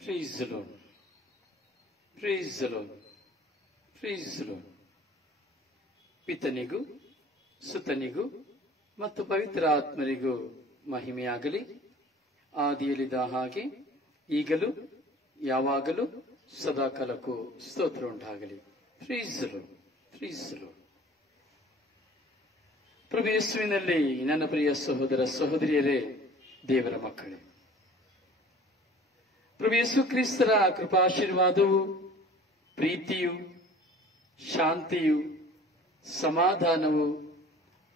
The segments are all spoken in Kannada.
Praise the Lord. Praise the Lord. Praise the Lord. ಪಿತನಿಗೂ ಸುತನಿಗೂ ಮತ್ತು ಪವಿತ್ರ ಆತ್ಮರಿಗೂ ಮಹಿಮೆಯಾಗಲಿ. ಆದಿಯಲ್ಲಿದ್ದ ಹಾಗೆ ಈಗಲೂ ಯಾವಾಗಲೂ ಸದಾಕಾಲಕ್ಕೂ ಸ್ತೋತ್ರ ಉಂಟಾಗಲಿ. Praise the Lord. Praise the Lord. ಪ್ರಭು ಯೇಸುವಿನಲ್ಲಿ ನನ್ನ ಪ್ರಿಯ ಸಹೋದರ ಸಹೋದರಿಯರೇ, ದೇವರ ಮಕ್ಕಳೇ, ಪ್ರಭು ಯೇಸು ಕ್ರಿಸ್ತರ ಕೃಪಾಶೀರ್ವಾದವು, ಪ್ರೀತಿಯು, ಶಾಂತಿಯು, ಸಮಾಧಾನವು,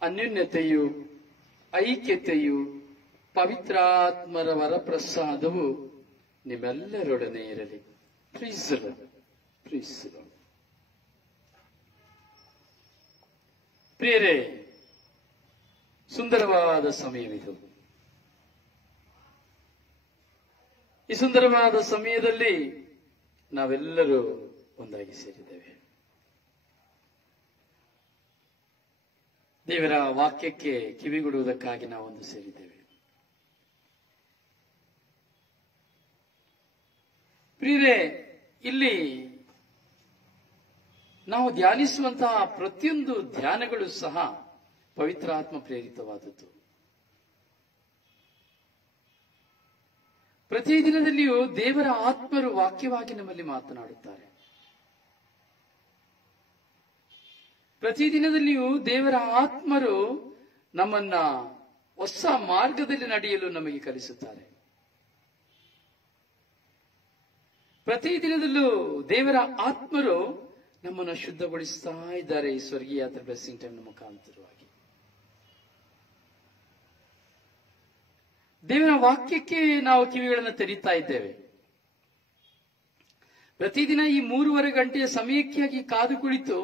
ಅನ್ಯೋನ್ಯತೆಯು, ಐಕ್ಯತೆಯು, ಪವಿತ್ರಾತ್ಮರ ವರಪ್ರಸಾದವು ನಿಮ್ಮೆಲ್ಲರೊಡನೆ ಇರಲಿ. Praise the Lord. Praise the Lord. ಪ್ರಿಯರೇ, ಸುಂದರವಾದ ಸಮಯವಿದು. ಈ ಸುಂದರವಾದ ಸಮಯದಲ್ಲಿ ನಾವೆಲ್ಲರೂ ಒಂದಾಗಿ ಸೇರಿದ್ದೇವೆ. ದೇವರ ವಾಕ್ಯಕ್ಕೆ ಕಿವಿಗೊಡುವುದಕ್ಕಾಗಿ ನಾವೊಂದು ಸೇರಿದ್ದೇವೆ. ಪ್ರಿಯರೇ, ಇಲ್ಲಿ ನಾವು ಧ್ಯಾನಿಸುವಂತಹ ಪ್ರತಿಯೊಂದು ಧ್ಯಾನಗಳು ಸಹ ಪವಿತ್ರಾತ್ಮ ಪ್ರೇರಿತವಾದದ್ದು. ಪ್ರತಿದಿನದಲ್ಲಿಯೂ ದೇವರ ಆತ್ಮರು ವಾಕ್ಯವಾಗಿ ನಮ್ಮಲ್ಲಿ ಮಾತನಾಡುತ್ತಾರೆ. ಪ್ರತಿದಿನದಲ್ಲಿಯೂ ದೇವರ ಆತ್ಮರು ನಮ್ಮನ್ನ ಹೊಸ ಮಾರ್ಗದಲ್ಲಿ ನಡೆಯಲು ನಮಗೆ ಕಲಿಸುತ್ತಾರೆ. ಪ್ರತಿದಿನದಲ್ಲೂ ದೇವರ ಆತ್ಮರು ನಮ್ಮನ್ನು ಶುದ್ಧಗೊಳಿಸ್ತಾ ಇದ್ದಾರೆ ಈ ಸ್ವರ್ಗೀಯ ಬ್ಲೆಸ್ಸಿಂಗ್ ಟೈಮ್ ಮುಖಾಂತರವಾಗಿ. ದೇವರ ವಾಕ್ಯಕ್ಕೆ ನಾವು ಕಿವಿಗಳನ್ನು ತೆರೀತಾ ಇದ್ದೇವೆ. ಪ್ರತಿದಿನ ಈ 3.5 ಗಂಟೆಯ ಸಮಯಕ್ಕಾಗಿ ಕಾದು ಕುಳಿತು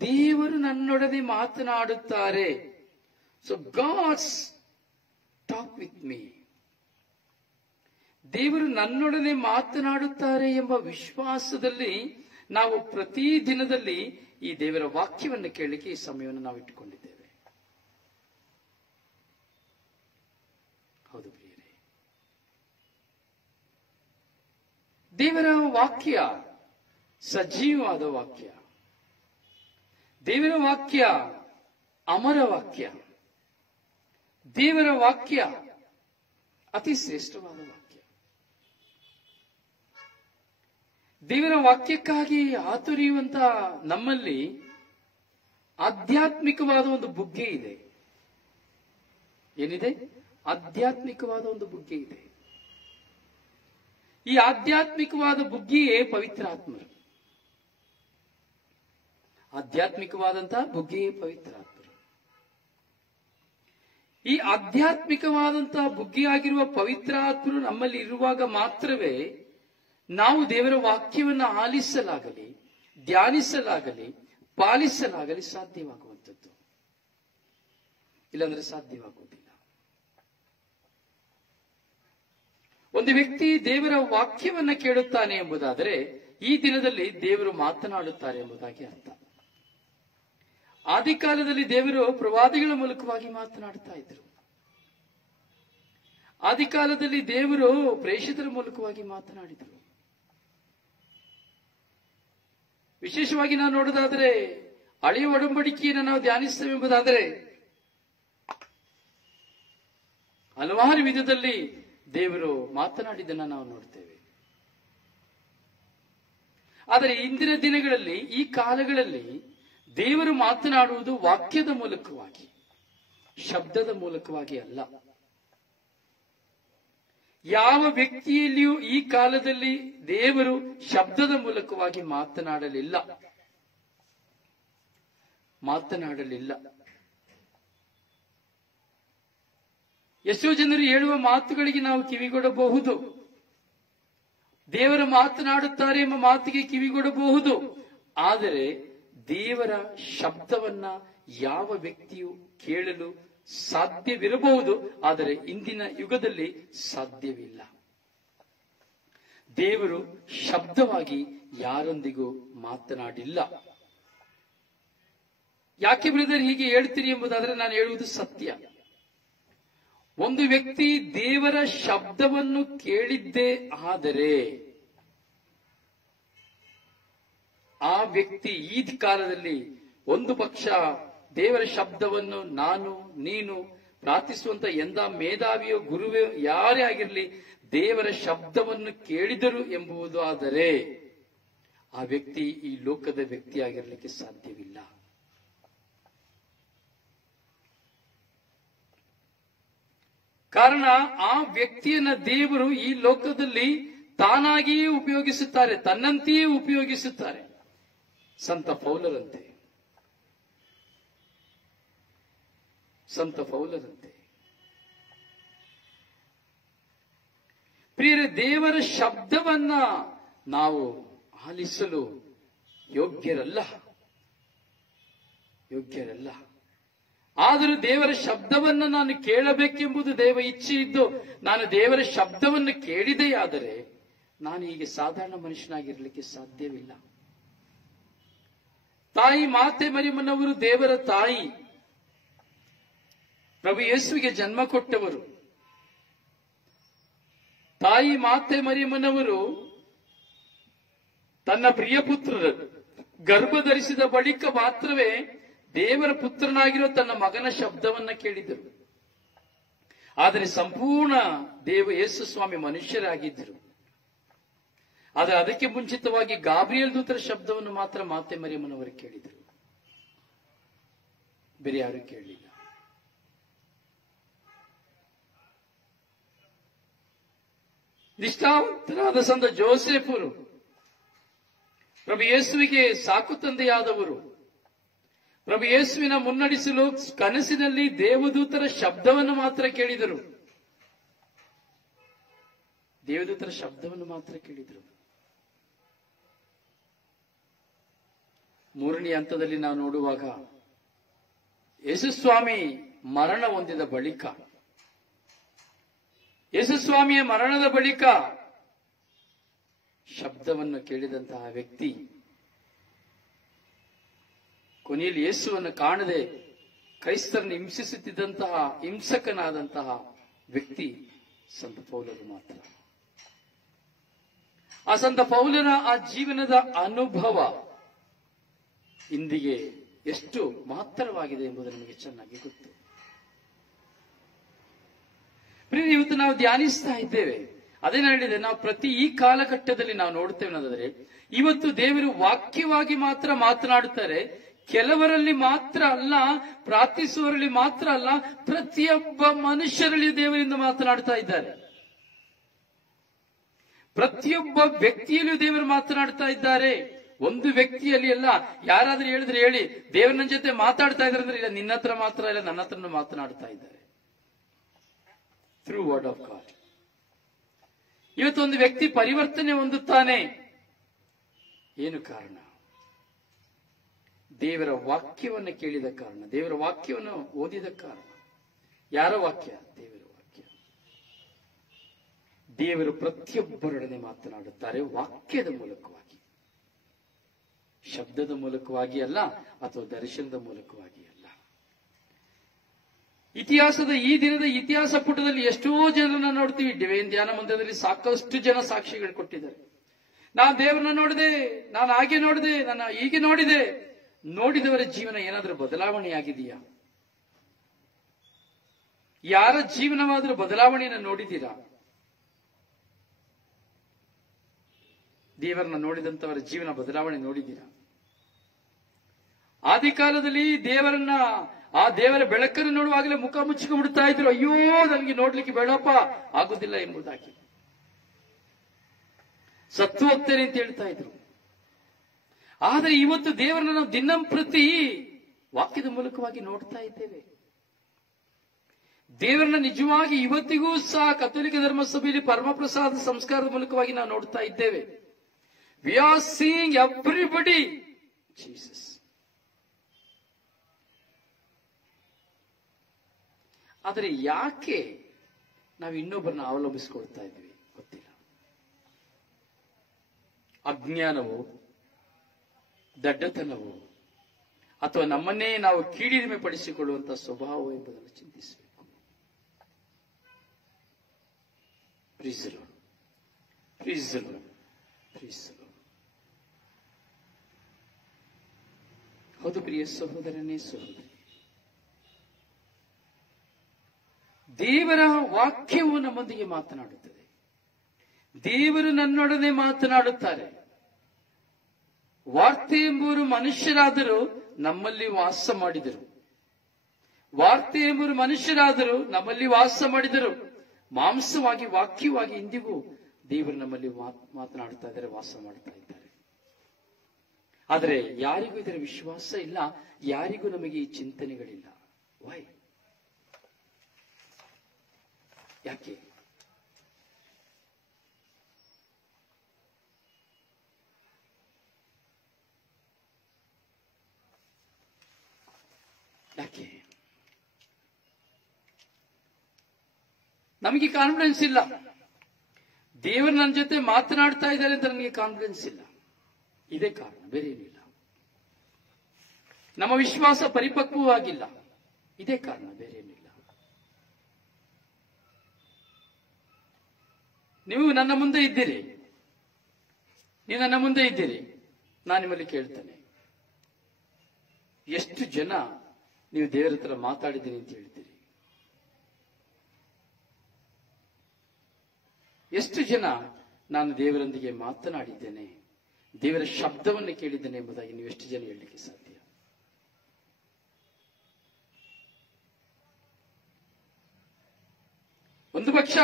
ದೇವರು ನನ್ನೊಡನೆ ಮಾತನಾಡುತ್ತಾರೆ. So God's talk with me. ದೇವರು ನನ್ನೊಡನೆ ಮಾತನಾಡುತ್ತಾರೆ ಎಂಬ ವಿಶ್ವಾಸದಲ್ಲಿ ನಾವು ಪ್ರತಿದಿನದಲ್ಲಿ ಈ ದೇವರ ವಾಕ್ಯವನ್ನು ಕೇಳಲಿಕ್ಕೆ ಈ ಸಮಯವನ್ನು ನಾವು ಇಟ್ಟುಕೊಂಡಿದ್ದೇವೆ. ಹೌದು ಪ್ರಿಯರೇ, ದೇವರ ವಾಕ್ಯ ಸಜೀವವಾದ ವಾಕ್ಯ. ದೇವರ ವಾಕ್ಯ ಅಮರ ವಾಕ್ಯ. ದೇವರ ವಾಕ್ಯ ಅತಿ ಶ್ರೇಷ್ಠವಾದ ವಾಕ್ಯ. ದೇವರ ವಾಕ್ಯಕ್ಕಾಗಿ ಆತುರಿಯುವಂತಹ ನಮ್ಮಲ್ಲಿ ಆಧ್ಯಾತ್ಮಿಕವಾದ ಒಂದು ಬುಗ್ಗೆ ಇದೆ. ಏನಿದೆ? ಆಧ್ಯಾತ್ಮಿಕವಾದ ಒಂದು ಬುಗ್ಗೆ ಇದೆ. ಈ ಆಧ್ಯಾತ್ಮಿಕವಾದ ಬುಗ್ಗಿಯೇ ಪವಿತ್ರಾತ್ಮರು. ಆಧ್ಯಾತ್ಮಿಕವಾದಂತಹ ಬುಗ್ಗಿಯೇ ಪವಿತ್ರಾತ್ಮರು. ಈ ಆಧ್ಯಾತ್ಮಿಕವಾದಂತಹ ಬುಗ್ಗಿಯಾಗಿರುವ ಪವಿತ್ರಾತ್ಮರು ನಮ್ಮಲ್ಲಿ ಇರುವಾಗ ಮಾತ್ರವೇ ನಾವು ದೇವರ ವಾಕ್ಯವನ್ನು ಆಲಿಸಲಾಗಲಿ, ಧ್ಯಾನಿಸಲಾಗಲಿ, ಪಾಲಿಸಲಾಗಲಿ ಸಾಧ್ಯವಾಗುವಂಥದ್ದು. ಇಲ್ಲಾಂದ್ರೆ ಸಾಧ್ಯವಾಗುವುದಿಲ್ಲ. ಒಂದು ವ್ಯಕ್ತಿ ದೇವರ ವಾಕ್ಯವನ್ನ ಕೇಳುತ್ತಾನೆ ಎಂಬುದಾದರೆ ಈ ದಿನದಲ್ಲಿ ದೇವರು ಮಾತನಾಡುತ್ತಾರೆ ಎಂಬುದಾಗಿ ಅರ್ಥ. ಆದಿಕಾಲದಲ್ಲಿ ದೇವರು ಪ್ರವಾದಿಗಳ ಮೂಲಕವಾಗಿ ಮಾತನಾಡುತ್ತಾ ಇದ್ರು. ಆದಿಕಾಲದಲ್ಲಿ ದೇವರು ಪ್ರೇಷಿತರ ಮೂಲಕವಾಗಿ ಮಾತನಾಡಿದರು. ವಿಶೇಷವಾಗಿ ನಾವು ನೋಡೋದಾದರೆ ಹಳೆಯ ಒಡಂಬಡಿಕೆಯನ್ನು ನಾವು ಧ್ಯಾನಿಸ್ತೇವೆ ಎಂಬುದಾದರೆ ಹಲವಾರು ವಿಧದಲ್ಲಿ ದೇವರು ಮಾತನಾಡಿದ್ದನ್ನು ನಾವು ನೋಡ್ತೇವೆ. ಆದರೆ ಇಂದಿನ ದಿನಗಳಲ್ಲಿ, ಈ ಕಾಲಗಳಲ್ಲಿ ದೇವರು ಮಾತನಾಡುವುದು ವಾಕ್ಯದ ಮೂಲಕವಾಗಿ, ಶಬ್ದದ ಮೂಲಕವಾಗಿ ಅಲ್ಲ. ಯಾವ ವ್ಯಕ್ತಿಯಲ್ಲಿಯೂ ಈ ಕಾಲದಲ್ಲಿ ದೇವರು ಶಬ್ದದ ಮೂಲಕವಾಗಿ ಮಾತನಾಡಲಿಲ್ಲ. ಎಷ್ಟೋ ಜನರು ಹೇಳುವ ಮಾತುಗಳಿಗೆ ನಾವು ಕಿವಿಗೊಡಬಹುದು. ದೇವರು ಮಾತನಾಡುತ್ತಾರೆ ಎಂಬ ಮಾತಿಗೆ ಕಿವಿಗೊಡಬಹುದು. ಆದರೆ ದೇವರ ಶಬ್ದವನ್ನ ಯಾವ ವ್ಯಕ್ತಿಯು ಕೇಳಲು ಸಾಧ್ಯವಿರಬಹುದು, ಆದರೆ ಇಂದಿನ ಯುಗದಲ್ಲಿ ಸಾಧ್ಯವಿಲ್ಲ. ದೇವರು ಶಬ್ದವಾಗಿ ಯಾರೊಂದಿಗೂ ಮಾತನಾಡಿಲ್ಲ. ಯಾಕೆ ಬ್ರದರ್ ಹೀಗೆ ಹೇಳ್ತೀರಿ ಎಂಬುದಾದರೆ ನಾನು ಹೇಳುವುದು ಸತ್ಯ. ಒಂದು ವ್ಯಕ್ತಿ ದೇವರ ಶಬ್ದವನ್ನು ಕೇಳಿದ್ದೇ ಆದರೆ ಆ ವ್ಯಕ್ತಿ ಈ ಕಾಲದಲ್ಲಿ ಒಂದು ಪಕ್ಷ ದೇವರ ಶಬ್ದವನ್ನು ನಾನು ನೀನು ಪ್ರಾರ್ಥಿಸುವಂತ ಎಂದ ಮೇಧಾವಿಯೋ ಗುರುವೇ ಯಾರೇ ಆಗಿರಲಿ ದೇವರ ಶಬ್ದವನ್ನು ಕೇಳಿದರು ಎಂಬುದು ಆದರೆ ಆ ವ್ಯಕ್ತಿ ಈ ಲೋಕದ ವ್ಯಕ್ತಿಯಾಗಿರಲಿಕ್ಕೆ ಸಾಧ್ಯವಿಲ್ಲ. ಕಾರಣ ಆ ವ್ಯಕ್ತಿಯನ್ನ ದೇವರು ಈ ಲೋಕದಲ್ಲಿ ತಾನಾಗಿಯೇ ಉಪಯೋಗಿಸುತ್ತಾರೆ, ತನ್ನಂತೆಯೇ ಉಪಯೋಗಿಸುತ್ತಾರೆ. ಸಂತ ಪೌಲರಂತೆ ಪ್ರಿಯರೇ, ದೇವರ ಶಬ್ದವನ್ನ ನಾವು ಆಲಿಸಲು ಯೋಗ್ಯರಲ್ಲ. ಆದರೂ ದೇವರ ಶಬ್ದವನ್ನು ನಾನು ಕೇಳಬೇಕೆಂಬುದು ದೇವ ಇಚ್ಛೆ ಇದ್ದು ನಾನು ದೇವರ ಶಬ್ದವನ್ನು ಕೇಳಿದೆಯಾದರೆ ನಾನು ಹೀಗೆ ಸಾಧಾರಣ ಮನುಷ್ಯನಾಗಿರಲಿಕ್ಕೆ ಸಾಧ್ಯವಿಲ್ಲ. ತಾಯಿ ಮಾತೆ ಮರಿಯಮ್ಮನವರು ದೇವರ ತಾಯಿ, ಪ್ರಭು ಯೇಸುವಿಗೆ ಜನ್ಮ ಕೊಟ್ಟವರು. ತಾಯಿ ಮಾತೆ ಮರಿಯಮ್ಮನವರು ತನ್ನ ಪ್ರಿಯ ಪುತ್ರರ ಗರ್ಭ ಧರಿಸಿದ ಬಳಿಕ ಮಾತ್ರವೇ ದೇವರ ಪುತ್ರನಾಗಿರೋ ತನ್ನ ಮಗನ ಶಬ್ದವನ್ನ ಕೇಳಿದರು. ಆದರೆ ಸಂಪೂರ್ಣ ದೇವ ಯೇಸು ಸ್ವಾಮಿ ಮನುಷ್ಯರಾಗಿದ್ದರು. ಆದರೆ ಅದಕ್ಕೆ ಮುಂಚಿತವಾಗಿ ಗಾಬ್ರಿಯಲ್ ದೂತರ ಶಬ್ದವನ್ನು ಮಾತ್ರ ಮಾತೆ ಮರಿಯಮ್ಮನವರು ಕೇಳಿದರು, ಬೇರೆ ಯಾರು ಕೇಳಲಿಲ್ಲ. ನಿಷ್ಠಾವಂತರಾದ ಸಂತ ಜೋಸೆಫರು ಪ್ರಭು ಯೇಸುವಿಗೆ ಸಾಕು ತಂದೆಯಾದವರು. ಪ್ರಭು ಯೇಸುವಿನ ಮುನ್ನಡೆಸಲು ಕನಸಿನಲ್ಲಿ ದೇವದೂತರ ಶಬ್ದವನ್ನು ಮಾತ್ರ ಕೇಳಿದರು. ಮೂರನೇ ಹಂತದಲ್ಲಿ ನಾವು ನೋಡುವಾಗ ಯೇಸುಸ್ವಾಮಿ ಮರಣ ಹೊಂದಿದ ಬಳಿಕ, ಯೇಸುಸ್ವಾಮಿಯ ಮರಣದ ಬಳಿಕ ಶಬ್ದವನ್ನು ಕೇಳಿದಂತಹ ವ್ಯಕ್ತಿ ಕೊನೆಯಲ್ಲಿ ಯೇಸುವನ್ನು ಕಾಣದೆ ಕ್ರೈಸ್ತರನ್ನು ಹಿಂಸಿಸುತ್ತಿದ್ದಂತಹ ಹಿಂಸಕನಾದಂತಹ ವ್ಯಕ್ತಿ ಸಂತ ಪೌಲರು ಮಾತ್ರ. ಆ ಸಂತ ಪೌಲನ ಆ ಜೀವನದ ಅನುಭವ ಇಂದಿಗೆ ಎಷ್ಟು ಮಹತ್ತರವಾಗಿದೆ ಎಂಬುದು ನಮಗೆ ಚೆನ್ನಾಗಿ ಗೊತ್ತು. ಪ್ರಿಯ, ಇವತ್ತು ನಾವು ಧ್ಯಾನಿಸ್ತಾ ಇದ್ದೇವೆ. ಅದೇ ನಾನು ಹೇಳಿದೆ, ನಾವು ಪ್ರತಿ ಈ ಕಾಲಘಟ್ಟದಲ್ಲಿ ನಾವು ನೋಡ್ತೇವೆ ಅನ್ನೋದಾದ್ರೆ ಇವತ್ತು ದೇವರು ವಾಕ್ಯವಾಗಿ ಮಾತ್ರ ಮಾತನಾಡುತ್ತಾರೆ. ಕೆಲವರಲ್ಲಿ ಮಾತ್ರ ಅಲ್ಲ, ಪ್ರಾರ್ಥಿಸುವವರಲ್ಲಿ ಮಾತ್ರ ಅಲ್ಲ, ಪ್ರತಿಯೊಬ್ಬ ಮನುಷ್ಯರಲ್ಲಿ ದೇವರಿಂದ ಮಾತನಾಡ್ತಾ ಇದ್ದಾರೆ. ಪ್ರತಿಯೊಬ್ಬ ವ್ಯಕ್ತಿಯಲ್ಲೂ ದೇವರು ಮಾತನಾಡ್ತಾ ಇದ್ದಾರೆ. ಒಂದು ವ್ಯಕ್ತಿಯಲ್ಲಿ ಅಲ್ಲ. ಯಾರಾದ್ರೂ ಹೇಳಿದ್ರೆ ಹೇಳಿ, ದೇವರ ನನ್ನ ಜೊತೆ ಮಾತಾಡ್ತಾ ಇದ್ದಾರೆ ಅಂದ್ರೆ ಇಲ್ಲ, ನಿನ್ನ ಹತ್ರ ಮಾತ್ರ ಇಲ್ಲ, ನನ್ನ ಹತ್ರನೂ ಮಾತನಾಡ್ತಾ ಇದ್ದಾರೆ. Through word of god. ಇವತ್ತೊಂದು ವ್ಯಕ್ತಿ ಪರಿವರ್ತನೆ ಹೊಂದುತ್ತಾನೆ. ಏನು ಕಾರಣ? ದೇವರ ವಾಕ್ಯವನ್ನು ಕೇಳಿದ ಕಾರಣ, ದೇವರ ವಾಕ್ಯವನ್ನು ಓದಿದ ಕಾರಣ. ಯಾರ ವಾಕ್ಯ? ದೇವರ ವಾಕ್ಯ. ದೇವರು ಪ್ರತಿಯೊಬ್ಬರೊಡನೆ ಮಾತನಾಡುತ್ತಾರೆ ವಾಕ್ಯದ ಮೂಲಕವಾಗಿ, ಶಬ್ದದ ಮೂಲಕವಾಗಿ ಅಲ್ಲ, ಅಥವಾ ದರ್ಶನದ ಮೂಲಕವಾಗಿ ಅಲ್ಲ. ಇತಿಹಾಸದ ಈ ದಿನದ ಇತಿಹಾಸ ಪುಟದಲ್ಲಿ ಎಷ್ಟೋ ಜನರನ್ನ ನೋಡ್ತೀವಿ. ಡಿವೈನ್ ಧ್ಯಾನ ಮಂದಿರದಲ್ಲಿ ಸಾಕಷ್ಟು ಜನ ಸಾಕ್ಷಿಗಳು ಕೊಟ್ಟಿದ್ದಾರೆ. ನಾನು ದೇವರನ್ನ ನೋಡಿದೆ, ನಾನು ಹಾಗೆ ನೋಡಿದೆ, ನಾನು ಹೀಗೆ ನೋಡಿದೆ. ನೋಡಿದವರ ಜೀವನ ಏನಾದರೂ ಬದಲಾವಣೆ ಆಗಿದೆಯಾ? ಯಾರ ಜೀವನವಾದರೂ ಬದಲಾವಣೆಯನ್ನು ನೋಡಿದ್ದೀರಾ? ದೇವರನ್ನ ನೋಡಿದಂತವರ ಜೀವನ ಬದಲಾವಣೆ ನೋಡಿದ್ದೀರಾ? ಆದಿಕಾಲದಲ್ಲಿ ದೇವರನ್ನ, ಆ ದೇವರ ಬೆಳಕನ್ನು ನೋಡುವಾಗಲೇ ಮುಖ ಮುಚ್ಚಿಕೊಂಡ್ಬಿಡ್ತಾ ಇದ್ರು. ಅಯ್ಯೋ, ನನಗೆ ನೋಡ್ಲಿಕ್ಕೆ ಬೇಡಪ್ಪ, ಆಗುದಿಲ್ಲ ಎಂಬುದಾಗಿ ಸತ್ತು ಹೋಗ್ತೇನೆ ಅಂತ ಹೇಳ್ತಾ ಇದ್ರು. ಆದರೆ ಇವತ್ತು ದೇವರನ್ನ ನಾವು ದಿನಂಪ್ರತಿ ವಾಕ್ಯದ ಮೂಲಕವಾಗಿ ನೋಡ್ತಾ ಇದ್ದೇವೆ. ದೇವರನ್ನ ನಿಜವಾಗಿ ಇವತ್ತಿಗೂ ಸಹ ಕಥೋಲಿಕ ಧರ್ಮಸಭೆಯಲ್ಲಿ ಪರಮಪ್ರಸಾದ ಸಂಸ್ಕಾರದ ಮೂಲಕವಾಗಿ ನಾವು ನೋಡ್ತಾ ಇದ್ದೇವೆ. We are seeing everybody Jesus. ಆದರೆ ಯಾಕೆ ನಾವು ಇನ್ನೊಬ್ಬರನ್ನ ಅವಲಂಬಿಸಿಕೊಳ್ತಾ ಇದ್ವಿ ಗೊತ್ತಿಲ್ಲ. ಅಜ್ಞಾನವು, ದಡ್ಡತನವು, ಅಥವಾ ನಮ್ಮನ್ನೇ ನಾವು ಕೀಳಿರಿಮೆ ಪಡಿಸಿಕೊಳ್ಳುವಂತಹ ಸ್ವಭಾವ ಎಂಬುದನ್ನು ಚಿಂತಿಸಬೇಕು. Praise the Lord, praise the Lord, praise the Lord. ಹೌದು ಪ್ರಿಯ ಸಹೋದರನೇ, ಸಹೋದರಿ, ದೇವರ ವಾಕ್ಯವು ನಮ್ಮೊಂದಿಗೆ ಮಾತನಾಡುತ್ತದೆ. ದೇವರು ನನ್ನೊಡನೆ ಮಾತನಾಡುತ್ತಾರೆ. ವಾರ್ತೆ ಎಂಬುವರು ಮನುಷ್ಯರಾದರೂ ನಮ್ಮಲ್ಲಿ ವಾಸ ಮಾಡಿದರು. ವಾರ್ತೆ ಎಂಬುವರು ಮನುಷ್ಯರಾದರೂ ನಮ್ಮಲ್ಲಿ ವಾಸ ಮಾಡಿದರು. ಮಾಂಸವಾಗಿ, ವಾಕ್ಯವಾಗಿ ಇಂದಿಗೂ ದೇವರು ನಮ್ಮಲ್ಲಿ ಮಾತನಾಡ್ತಾ ಇದ್ದಾರೆ, ವಾಸ ಮಾಡ್ತಾ ಇದ್ದಾರೆ. ಆದರೆ ಯಾರಿಗೂ ಇದರ ವಿಶ್ವಾಸ ಇಲ್ಲ, ಯಾರಿಗೂ ನಮಗೆ ಈ ಚಿಂತನೆಗಳಿಲ್ಲ. ವೈ? ಯಾಕೆ? ಯಾಕೆ ನಮಗೆ ಕಾನ್ಫಿಡೆನ್ಸ್ ಇಲ್ಲ? ದೇವರು ನನ್ನ ಜೊತೆ ಮಾತನಾಡ್ತಾ ಇದ್ದಾರೆ ಅಂತ ನನಗೆ ಕಾನ್ಫಿಡೆನ್ಸ್ ಇಲ್ಲ. ಇದೇ ಕಾರಣ, ಬೇರೆ ಏನಿಲ್ಲ. ನಮ್ಮ ವಿಶ್ವಾಸ ಪರಿಪಕ್ವವಾಗಿಲ್ಲ. ಇದೇ ಕಾರಣ, ಬೇರೆ ಏನಿಲ್ಲ. ನೀವು ನನ್ನ ಮುಂದೆ ಇದ್ದೀರಿ, ನೀವು ನನ್ನ ಮುಂದೆ ಇದ್ದೀರಿ. ನಾನು ನಿಮ್ಮಲ್ಲಿ ಕೇಳ್ತೇನೆ, ಎಷ್ಟು ಜನ ನೀವು ದೇವರ ಹತ್ರ ಮಾತಾಡಿದ್ದೀನಿ ಅಂತ ಹೇಳ್ತೀರಿ? ಎಷ್ಟು ಜನ ನಾನು ದೇವರೊಂದಿಗೆ ಮಾತನಾಡಿದ್ದೇನೆ, ದೇವರ ಶಬ್ದವನ್ನು ಕೇಳಿದ್ದೇನೆ ಎಂಬುದಾಗಿ ನೀವು ಎಷ್ಟು ಜನ ಹೇಳಲಿಕ್ಕೆ ಸಾಧ್ಯ? ಒಂದು ಪಕ್ಷ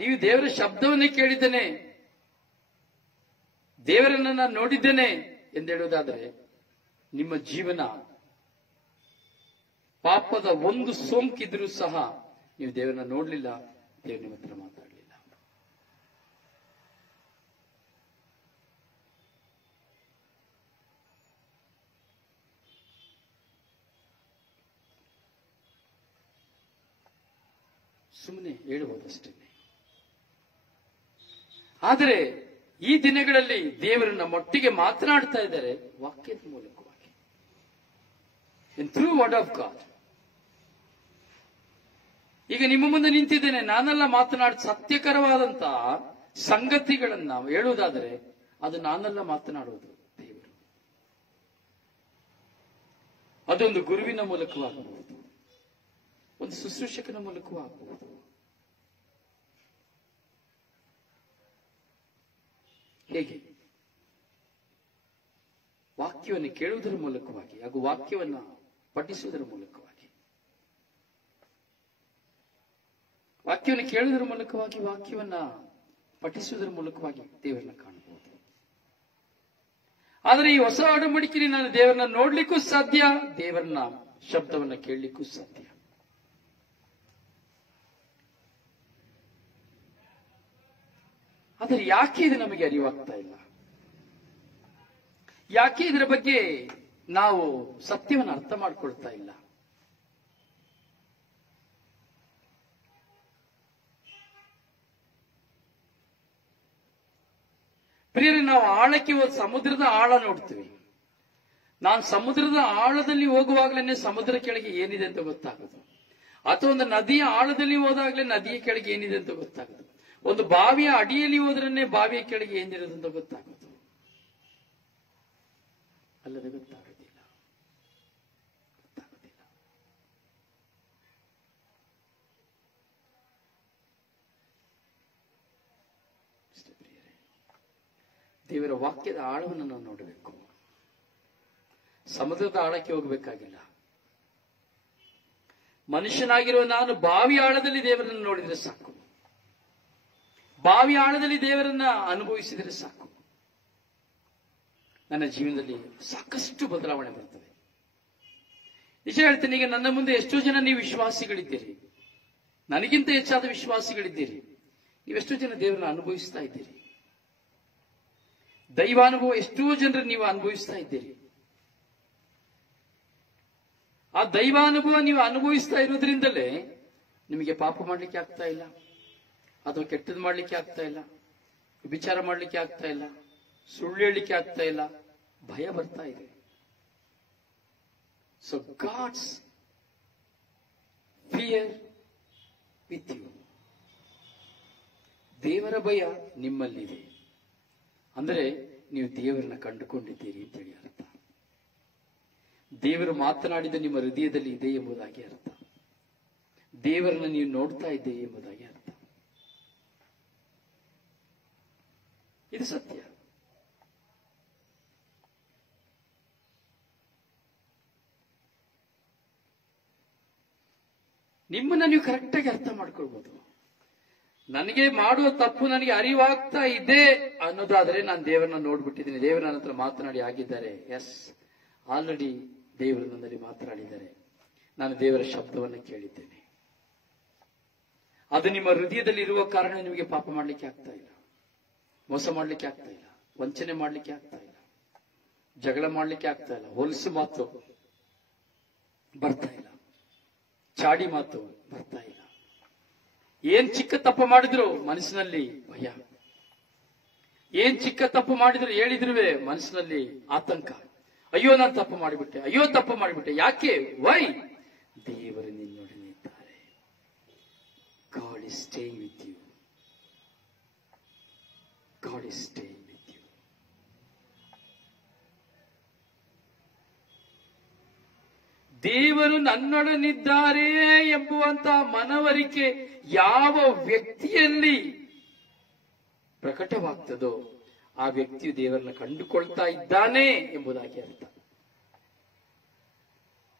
ನೀವು ದೇವರ ಶಬ್ದವನ್ನೇ ಕೇಳಿದ್ದೇನೆ, ದೇವರನ್ನ ನಾನು ನೋಡಿದ್ದೇನೆ ಎಂದು ಹೇಳುವುದಾದರೆ, ನಿಮ್ಮ ಜೀವನ ಪಾಪದ ಒಂದು ಸೋಂಕಿದ್ರೂ ಸಹ ನೀವು ದೇವರನ್ನ ನೋಡ್ಲಿಲ್ಲ, ದೇವರು ನಿಮ್ಮ ಹತ್ರ ಮಾತಾಡಲಿಲ್ಲ. ಸುಮ್ಮನೆ ಹೇಳುವುದಷ್ಟೇ. ಆದರೆ ಈ ದಿನಗಳಲ್ಲಿ ದೇವರು ನಮ್ಮೊಟ್ಟಿಗೆ ಮಾತನಾಡ್ತಾ ಇದ್ದಾರೆ ವಾಕ್ಯದ ಮೂಲಕವಾಗಿ, ಥ್ರೂ ವರ್ಡ್ ಆಫ್ ಗಾಡ್. ಈಗ ನಿಮ್ಮ ಮುಂದೆ ನಿಂತಿದ್ದೇನೆ, ನಾನೆಲ್ಲ ಸತ್ಯಕರವಾದಂತಹ ಸಂಗತಿಗಳನ್ನ ಹೇಳುವುದಾದರೆ ಅದು ನಾನೆಲ್ಲ ಮಾತನಾಡುವುದು ದೇವರು. ಅದೊಂದು ಗುರುವಿನ ಮೂಲಕವಾಗಬಹುದು, ಒಂದು ಶುಶ್ರೂಷಕನ ಮೂಲಕವೂ ಆಗಬಹುದು. ಹೇಗೆ? ವಾಕ್ಯವನ್ನು ಕೇಳುವುದರ ಮೂಲಕವಾಗಿ ಹಾಗೂ ವಾಕ್ಯವನ್ನು ಪಠಿಸುವುದರ ಮೂಲಕವಾಗಿ, ವಾಕ್ಯವನ್ನು ಕೇಳುವುದರ ಮೂಲಕವಾಗಿ, ವಾಕ್ಯವನ್ನ ಪಠಿಸುವುದರ ಮೂಲಕವಾಗಿ ದೇವರನ್ನ ಕಾಣಬಹುದು. ಆದರೆ ಈ ಹೊಸ ಒಡಂಬಡಿಕೆಯಲ್ಲಿ ನಾನು ದೇವರನ್ನ ನೋಡ್ಲಿಕ್ಕೂ ಸಾಧ್ಯ, ದೇವರನ್ನ ಶಬ್ದವನ್ನ ಕೇಳಲಿಕ್ಕೂ ಸಾಧ್ಯ. ಆದರೆ ಯಾಕೆ ಇದು ನಮಗೆ ಅರಿವಾಗ್ತಾ ಇಲ್ಲ? ಯಾಕೆ ಇದರ ಬಗ್ಗೆ ನಾವು ಸತ್ಯವನ್ನು ಅರ್ಥ ಮಾಡ್ಕೊಳ್ತಾ ಇಲ್ಲ? ಪ್ರಿಯರೇ, ನಾವು ಆಳಕ್ಕೆ ಸಮುದ್ರದ ಆಳ ನೋಡ್ತೀವಿ. ನಾನು ಸಮುದ್ರದ ಆಳದಲ್ಲಿ ಹೋಗುವಾಗ್ಲೇನೆ ಸಮುದ್ರ ಕೆಳಗೆ ಏನಿದೆ ಅಂತ ಗೊತ್ತಾಗೋದು, ಅಥವಾ ಒಂದು ನದಿಯ ಆಳದಲ್ಲಿ ಹೋದಾಗ್ಲೇ ನದಿಯ ಕೆಳಗೆ ಏನಿದೆ ಅಂತ ಗೊತ್ತಾಗೋದು, ಒಂದು ಬಾವಿಯ ಅಡಿಯಲ್ಲಿ ಹೋದ್ರನ್ನೇ ಬಾವಿಯ ಕೆಳಗೆ ಏನಿರೋದು ಅಂತ ಗೊತ್ತಾಗೋದು. ಅಲ್ಲದೆ ಗೊತ್ತಾಗೋದಿಲ್ಲ. ದೇವರ ವಾಕ್ಯದ ಆಳವನ್ನು ನಾವು ನೋಡಬೇಕು. ಸಮುದ್ರದ ಆಳಕ್ಕೆ ಹೋಗಬೇಕಾಗಿಲ್ಲ. ಮನುಷ್ಯನಾಗಿರುವ ನಾನು ಬಾವಿ ಆಳದಲ್ಲಿ ದೇವರನ್ನು ನೋಡಿದರೆ ಸಾಕು, ಬಾವಿ ಆಳದಲ್ಲಿ ದೇವರನ್ನ ಅನುಭವಿಸಿದರೆ ಸಾಕು. ನನ್ನ ಜೀವನದಲ್ಲಿ ಸಾಕಷ್ಟು ಬದಲಾವಣೆ ಬರ್ತದೆ. ನಿಜ ಹೇಳ್ತೇನೆ, ಈಗ ನನ್ನ ಮುಂದೆ ಎಷ್ಟೋ ಜನ ನೀವು ವಿಶ್ವಾಸಿಗಳಿದ್ದೀರಿ, ನನಗಿಂತ ಹೆಚ್ಚಾದ ವಿಶ್ವಾಸಿಗಳಿದ್ದೀರಿ. ನೀವೆಷ್ಟೋ ಜನ ದೇವರನ್ನ ಅನುಭವಿಸ್ತಾ ಇದ್ದೀರಿ. ದೈವಾನುಭವ ಎಷ್ಟೋ ಜನರು ನೀವು ಅನುಭವಿಸ್ತಾ ಇದ್ದೀರಿ. ಆ ದೈವಾನುಭವ ನೀವು ಅನುಭವಿಸ್ತಾ ಇರೋದ್ರಿಂದಲೇ ನಿಮಗೆ ಪಾಪ ಮಾಡಲಿಕ್ಕೆ ಆಗ್ತಾ ಇಲ್ಲ, ಅಥವಾ ಕೆಟ್ಟದ್ದು ಮಾಡಲಿಕ್ಕೆ ಆಗ್ತಾ ಇಲ್ಲ, ವಿಚಾರ ಮಾಡಲಿಕ್ಕೆ ಆಗ್ತಾ ಇಲ್ಲ, ಸುಳ್ಳು ಹೇಳಲಿಕ್ಕೆ ಆಗ್ತಾ ಇಲ್ಲ, ಭಯ ಬರ್ತಾ ಇದೆ. So God's fear with you, ದೇವರ ಭಯ ನಿಮ್ಮಲ್ಲಿದೆ ಅಂದರೆ ನೀವು ದೇವರನ್ನ ಕಂಡುಕೊಂಡಿದ್ದೀರಿ ಅಂತೇಳಿ ಅರ್ಥ. ದೇವರು ಮಾತನಾಡಿದ ನಿಮ್ಮ ಹೃದಯದಲ್ಲಿ ಇದೆ ಎಂಬುದಾಗಿ ಅರ್ಥ. ದೇವರನ್ನು ನೀವು ನೋಡ್ತಾ ಇದ್ದೆ ಎಂಬುದಾಗಿ ಅರ್ಥ. ಇದು ಸತ್ಯ. ನಿಮ್ಮನ್ನ ನೀವು ಕರೆಕ್ಟಾಗಿ ಅರ್ಥ ಮಾಡ್ಕೊಳ್ಬಹುದು. ನನಗೆ ಮಾಡುವ ತಪ್ಪು ನನಗೆ ಅರಿವಾಗ್ತಾ ಇದೆ ಅನ್ನೋದಾದ್ರೆ ನಾನು ದೇವರನ್ನ ನೋಡ್ಬಿಟ್ಟಿದ್ದೀನಿ, ದೇವರು ನನ್ನ ಹತ್ರ ಮಾತನಾಡಿ ಆಗಿದ್ದಾರೆ. ಎಸ್, ಆಲ್ರೆಡಿ ದೇವರು ನನ್ನಲ್ಲಿ ಮಾತನಾಡಿದ್ದಾರೆ, ನಾನು ದೇವರ ಶಬ್ದವನ್ನು ಕೇಳಿದ್ದೇನೆ. ಅದು ನಿಮ್ಮ ಹೃದಯದಲ್ಲಿ ಇರುವ ಕಾರಣ ನಿಮಗೆ ಪಾಪ ಮಾಡ್ಲಿಕ್ಕೆ ಆಗ್ತಾ ಇಲ್ಲ, ಮೋಸ ಮಾಡ್ಲಿಕ್ಕೆ ಆಗ್ತಾ ಇಲ್ಲ, ವಂಚನೆ ಮಾಡ್ಲಿಕ್ಕೆ ಆಗ್ತಾ ಇಲ್ಲ, ಜಗಳ ಮಾಡ್ಲಿಕ್ಕೆ ಆಗ್ತಾ ಇಲ್ಲ, ಹೊಲಸು ಮಾತು ಬರ್ತಾ ಇಲ್ಲ, ಚಾಡಿ ಮಾತು ಬರ್ತಾ ಇಲ್ಲ. ಏನ್ ಚಿಕ್ಕ ತಪ್ಪು ಮಾಡಿದ್ರು ಮನಸ್ಸಿನಲ್ಲಿ ಭಯ, ಏನ್ ಚಿಕ್ಕ ತಪ್ಪು ಮಾಡಿದ್ರು ಹೇಳಿದ್ರುವೆ ಮನಸ್ಸಿನಲ್ಲಿ ಆತಂಕ. ಅಯ್ಯೋ ನಾನು ತಪ್ಪು ಮಾಡಿಬಿಟ್ಟೆ, ಅಯ್ಯೋ ತಪ್ಪು ಮಾಡಿಬಿಟ್ಟೆ. ಯಾಕೆ? ವೈ? ದೇವರು ನಿನ್ನೊಡನೆ ಇದ್ದಾರೆ. God is staying with you. God is staying with you. ದೇವರು ನನ್ನೊಡನಿದ್ದಾರೆ ಎಂಬುವಂತ ಮನವರಿಕೆ ಯಾವ ವ್ಯಕ್ತಿಯಲ್ಲಿ ಪ್ರಕಟವಾಗ್ತದೋ ಆ ವ್ಯಕ್ತಿಯು ದೇವರನ್ನ ಕಂಡುಕೊಳ್ತಾ ಇದ್ದಾನೆ ಎಂಬುದಾಗಿ ಅರ್ಥ.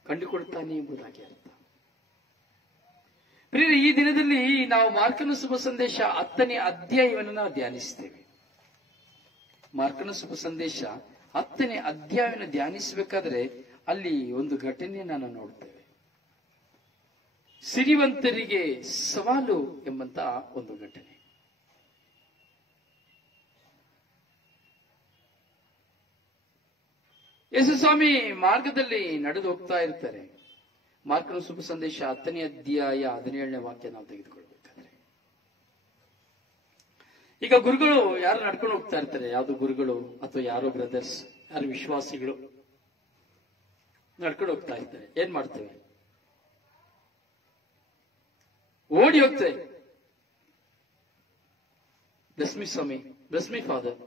ಕಂಡುಕೊಳ್ತಾನೆ ಎಂಬುದಾಗಿ ಅರ್ಥ. ಪ್ರಿಯರೇ, ಈ ದಿನದಲ್ಲಿ ನಾವು ಮಾರ್ಕನ ಶುಭ ಸಂದೇಶ 10ನೇ ಅಧ್ಯಾಯವನ್ನು ನಾವು ಧ್ಯಾನಿಸ್ತೇವೆ. ಮಾರ್ಕನ ಶುಭ ಸಂದೇಶ 10ನೇ ಅಧ್ಯಾಯವನ್ನು ಧ್ಯಾನಿಸಬೇಕಾದ್ರೆ ಅಲ್ಲಿ ಒಂದು ಘಟನೆಯನ್ನು ನಾವು ನೋಡ್ತೇವೆ. ಸಿರಿವಂತರಿಗೆ ಸವಾಲು ಎಂಬಂತ ಒಂದು ಘಟನೆ. ಯೇಸು ಸ್ವಾಮಿ ಮಾರ್ಗದಲ್ಲಿ ನಡೆದು ಹೋಗ್ತಾ ಇರ್ತಾರೆ. ಮಾರ್ಕನ ಶುಭ ಸಂದೇಶ 10ನೇ ಅಧ್ಯಾಯ 17ನೇ ವಾಕ್ಯ ನಾವು ತೆಗೆದುಕೊಳ್ಬೇಕಾದ್ರೆ, ಈಗ ಗುರುಗಳು ಯಾರು ನಡ್ಕೊಂಡು ಹೋಗ್ತಾ ಇರ್ತಾರೆ, ಯಾವ್ದು ಗುರುಗಳು ಅಥವಾ ಯಾರೋ ಬ್ರದರ್ಸ್, ಯಾರು ವಿಶ್ವಾಸಿಗಳು ನಡ್ಕೊಂಡು ಹೋಗ್ತಾ ಇರ್ತಾರೆ. ಏನ್ ಮಾಡ್ತೇವೆ? ಓಡಿ ಹೋಗ್ತೇವೆ. ಬ್ಲೆಸ್ ಮಿ ಸ್ವಾಮಿ, bless me father,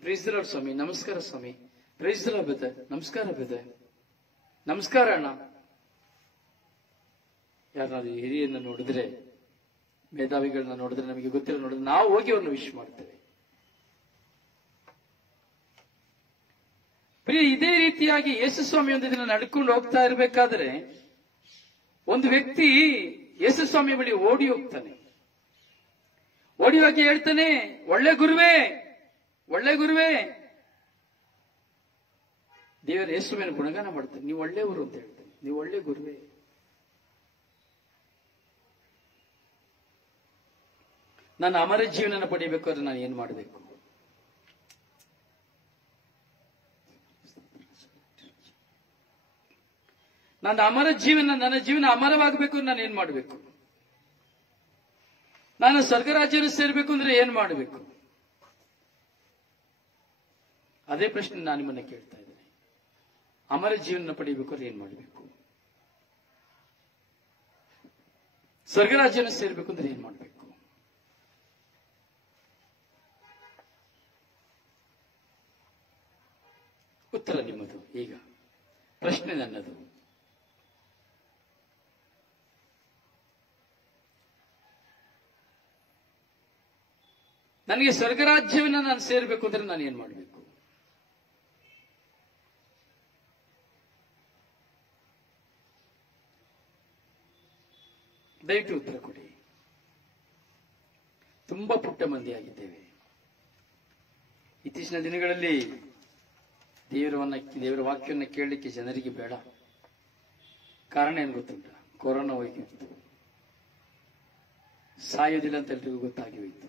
praise the lord ಸ್ವಾಮಿ, ನಮಸ್ಕಾರ ಸ್ವಾಮಿ, ಪ್ರೈಸ್ ದಿ ಲಾರ್ಡ್ ಬ್ರದರ್, ನಮಸ್ಕಾರ ಬ್ರದರ್, ನಮಸ್ಕಾರ ಅಣ್ಣ. ಯಾರನ್ನಾದ್ರೂ ಹಿರಿಯನ್ನ ನೋಡಿದ್ರೆ, ಮೇಧಾವಿಗಳನ್ನ ನೋಡಿದ್ರೆ, ನಮಗೆ ಗೊತ್ತಿರೋ ನೋಡಿದ್ರೆ ನಾವು ಹೋಗಿ ಅವ್ರನ್ನ ವಿಶ್ ಮಾಡ್ತೇವೆ. ಪ್ರಿಯ, ಇದೇ ರೀತಿಯಾಗಿ ಯೇಸು ಸ್ವಾಮಿ ಒಂದು ದಿನ ನಡ್ಕೊಂಡು ಹೋಗ್ತಾ ಇರಬೇಕಾದ್ರೆ ಒಂದು ವ್ಯಕ್ತಿ ಯೇಸು ಸ್ವಾಮಿ ಬಳಿ ಓಡಿ ಹೋಗ್ತಾನೆ. ಓಡಿ ಹೋಗಿ ಹೇಳ್ತಾನೆ, ಒಳ್ಳೆ ಗುರುವೇ, ಒಳ್ಳೆ ಗುರುವೇ. ದೇವರ ಯೇಸುವಿನ ಗುಣಗಾನ ಮಾಡ್ತಾನೆ, ನೀವು ಒಳ್ಳೆಯವರು ಅಂತ ಹೇಳ್ತಾನೆ, ನೀವು ಒಳ್ಳೆ ಗುರುವೇ. ನಾನು ಅಮರ ಜೀವನ ಪಡಿಬೇಕಾದ್ರೆ ನಾನು ಏನ್ ಮಾಡಬೇಕು? ನನ್ನ ಅಮರ ಜೀವನ, ನನ್ನ ಜೀವನ ಅಮರವಾಗಬೇಕು, ನಾನು ಏನ್ ಮಾಡಬೇಕು? ನಾನು ಸ್ವರ್ಗರಾಜ್ಯವನ್ನು ಸೇರ್ಬೇಕು ಅಂದ್ರೆ ಏನ್ ಮಾಡಬೇಕು? ಅದೇ ಪ್ರಶ್ನೆ ನಾನು ನಿಮ್ಮನ್ನ ಕೇಳ್ತಾ ಇದ್ದೇನೆ. ಅಮರ ಜೀವನ ಪಡಿಬೇಕು ಅಂದ್ರೆ ಏನ್ ಮಾಡಬೇಕು? ಸ್ವರ್ಗರಾಜ್ಯವನ್ನು ಸೇರ್ಬೇಕು ಅಂದ್ರೆ ಏನ್ ಮಾಡಬೇಕು? ಉತ್ತರ ನಿಮ್ಮದು. ಈಗ ಪ್ರಶ್ನೆ ನನ್ನದು. ನನಗೆ ಸ್ವರ್ಗರಾಜ್ಯವನ್ನು ನಾನು ಸೇರ್ಬೇಕು ಅಂದ್ರೆ ನಾನು ಏನ್ ಮಾಡಬೇಕು? ದಯವಿಟ್ಟು ಉತ್ತರ ಕೊಡಿ. ತುಂಬಾ ಪುಟ್ಟ ಮಂದಿಯಾಗಿದ್ದೇವೆ. ಇತ್ತೀಚಿನ ದಿನಗಳಲ್ಲಿ ದೇವರ ವಾಕ್ಯವನ್ನು ಕೇಳಲಿಕ್ಕೆ ಜನರಿಗೆ ಬೇಡ. ಕಾರಣ ಏನ್ ಗೊತ್ತುಂಟ? ಕೊರೋನಾ ಹೋಗಿತ್ತು, ಸಾಯೋದಿಲ್ಲ ಅಂತ ಎಲ್ರಿಗೂ ಗೊತ್ತಾಗಿ ಹೋಯಿತು.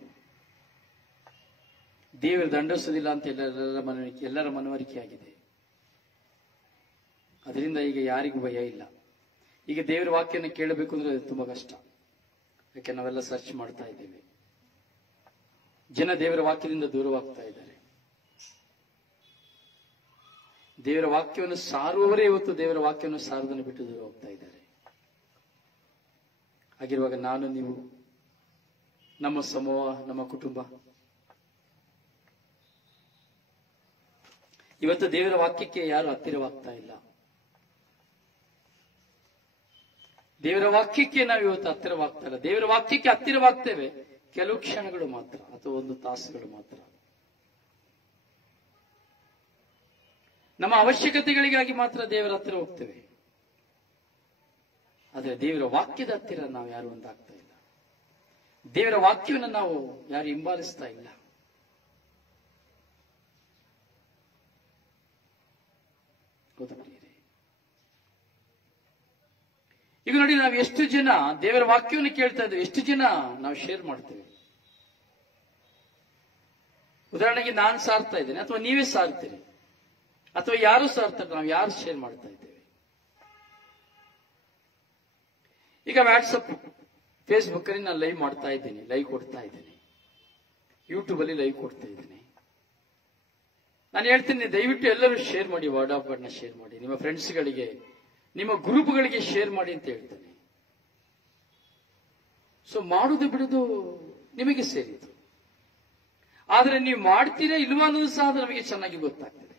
ದೇವರು ದಂಡಿಸೋದಿಲ್ಲ ಅಂತ ಎಲ್ಲರ ಮನವರಿಕೆ ಆಗಿದೆ. ಅದರಿಂದ ಈಗ ಯಾರಿಗೂ ಭಯ ಇಲ್ಲ. ಈಗ ದೇವರ ವಾಕ್ಯನ ಕೇಳಬೇಕು ಅಂದ್ರೆ ತುಂಬಾ ಕಷ್ಟ. ಯಾಕೆ ನಾವೆಲ್ಲ ಸರ್ಚ್ ಮಾಡ್ತಾ ಇದ್ದೇವೆ. ಜನ ದೇವರ ವಾಕ್ಯದಿಂದ ದೂರವಾಗ್ತಾ ಇದ್ದಾರೆ. ದೇವರ ವಾಕ್ಯವನ್ನು ಸಾರುವವರೇ ಇವತ್ತು ದೇವರ ವಾಕ್ಯವನ್ನು ಸಾರುವುದನ್ನು ಬಿಟ್ಟು ದೂರ ಹೋಗ್ತಾ ಇದ್ದಾರೆ. ಹಾಗಿರುವಾಗ ನಾನು, ನೀವು, ನಮ್ಮ ಸಮೂಹ, ನಮ್ಮ ಕುಟುಂಬ ಇವತ್ತು ದೇವರ ವಾಕ್ಯಕ್ಕೆ ಯಾರು ಹತ್ತಿರವಾಗ್ತಾ ಇಲ್ಲ. ದೇವರ ವಾಕ್ಯಕ್ಕೆ ನಾವು ಇವತ್ತು ಹತ್ತಿರವಾಗ್ತಾ ಇಲ್ಲ. ದೇವರ ವಾಕ್ಯಕ್ಕೆ ಹತ್ತಿರವಾಗ್ತೇವೆ ಕೆಲವು ಕ್ಷಣಗಳು ಮಾತ್ರ ಅಥವಾ ಒಂದು ತಾಸುಗಳು ಮಾತ್ರ. ನಮ್ಮ ಅವಶ್ಯಕತೆಗಳಿಗಾಗಿ ಮಾತ್ರ ದೇವರ ಹತ್ತಿರ ಹೋಗ್ತೇವೆ. ಆದರೆ ದೇವರ ವಾಕ್ಯದ ಹತ್ತಿರ ನಾವು ಯಾರು ಒಂದಾಗ್ತಾ ಇಲ್ಲ. ದೇವರ ವಾಕ್ಯವನ್ನು ನಾವು ಯಾರು ಹಿಂಬಾಲಿಸ್ತಾ ಇಲ್ಲ. ಈಗ ನೋಡಿ, ನಾವು ಎಷ್ಟು ಜನ ದೇವರ ವಾಕ್ಯವನ್ನು ಕೇಳ್ತಾ ಇದ್ದೇವೆ, ಎಷ್ಟು ಜನ ನಾವು ಶೇರ್ ಮಾಡ್ತೇವೆ. ಉದಾಹರಣೆಗೆ ನಾನು ಸಾರ್ತಾ ಇದ್ದೇನೆ, ಅಥವಾ ನೀವೇ ಸಾರ್ತೀರಿ, ಅಥವಾ ಯಾರು ಸಾರ್ತಾರೆ, ನಾವು ಯಾರು ಶೇರ್ ಮಾಡ್ತಾ ಇದ್ದೇವೆ. ಈಗ ವಾಟ್ಸಪ್, ಫೇಸ್ಬುಕ್ ಅಲ್ಲಿ ನಾನು ಲೈವ್ ಮಾಡ್ತಾ ಇದ್ದೀನಿ, ಲೈವ್ ಕೊಡ್ತಾ ಇದ್ದೀನಿ, ಯೂಟ್ಯೂಬ್ ಅಲ್ಲಿ ಲೈವ್ ಕೊಡ್ತಾ ಇದ್ದೀನಿ. ನಾನು ಹೇಳ್ತೀನಿ, ದಯವಿಟ್ಟು ಎಲ್ಲರೂ ಶೇರ್ ಮಾಡಿ, ವರ್ಡ್ ಆಫ್ ಗಾಡ್ ನ ಶೇರ್ ಮಾಡಿ, ನಿಮ್ಮ ಫ್ರೆಂಡ್ಸ್ಗಳಿಗೆ, ನಿಮ್ಮ ಗ್ರೂಪ್ಗಳಿಗೆ ಶೇರ್ ಮಾಡಿ ಅಂತ ಹೇಳ್ತೇನೆ. ಸೊ ಮಾಡುದು ಬಿಡುದು ನಿಮಗೆ ಸೇರಿತು. ಆದ್ರೆ ನೀವು ಮಾಡ್ತೀರಾ ಇಲ್ವಾ ಅನ್ನೋದು ಸಹ ನಮಗೆ ಚೆನ್ನಾಗಿ ಗೊತ್ತಾಗ್ತದೆ.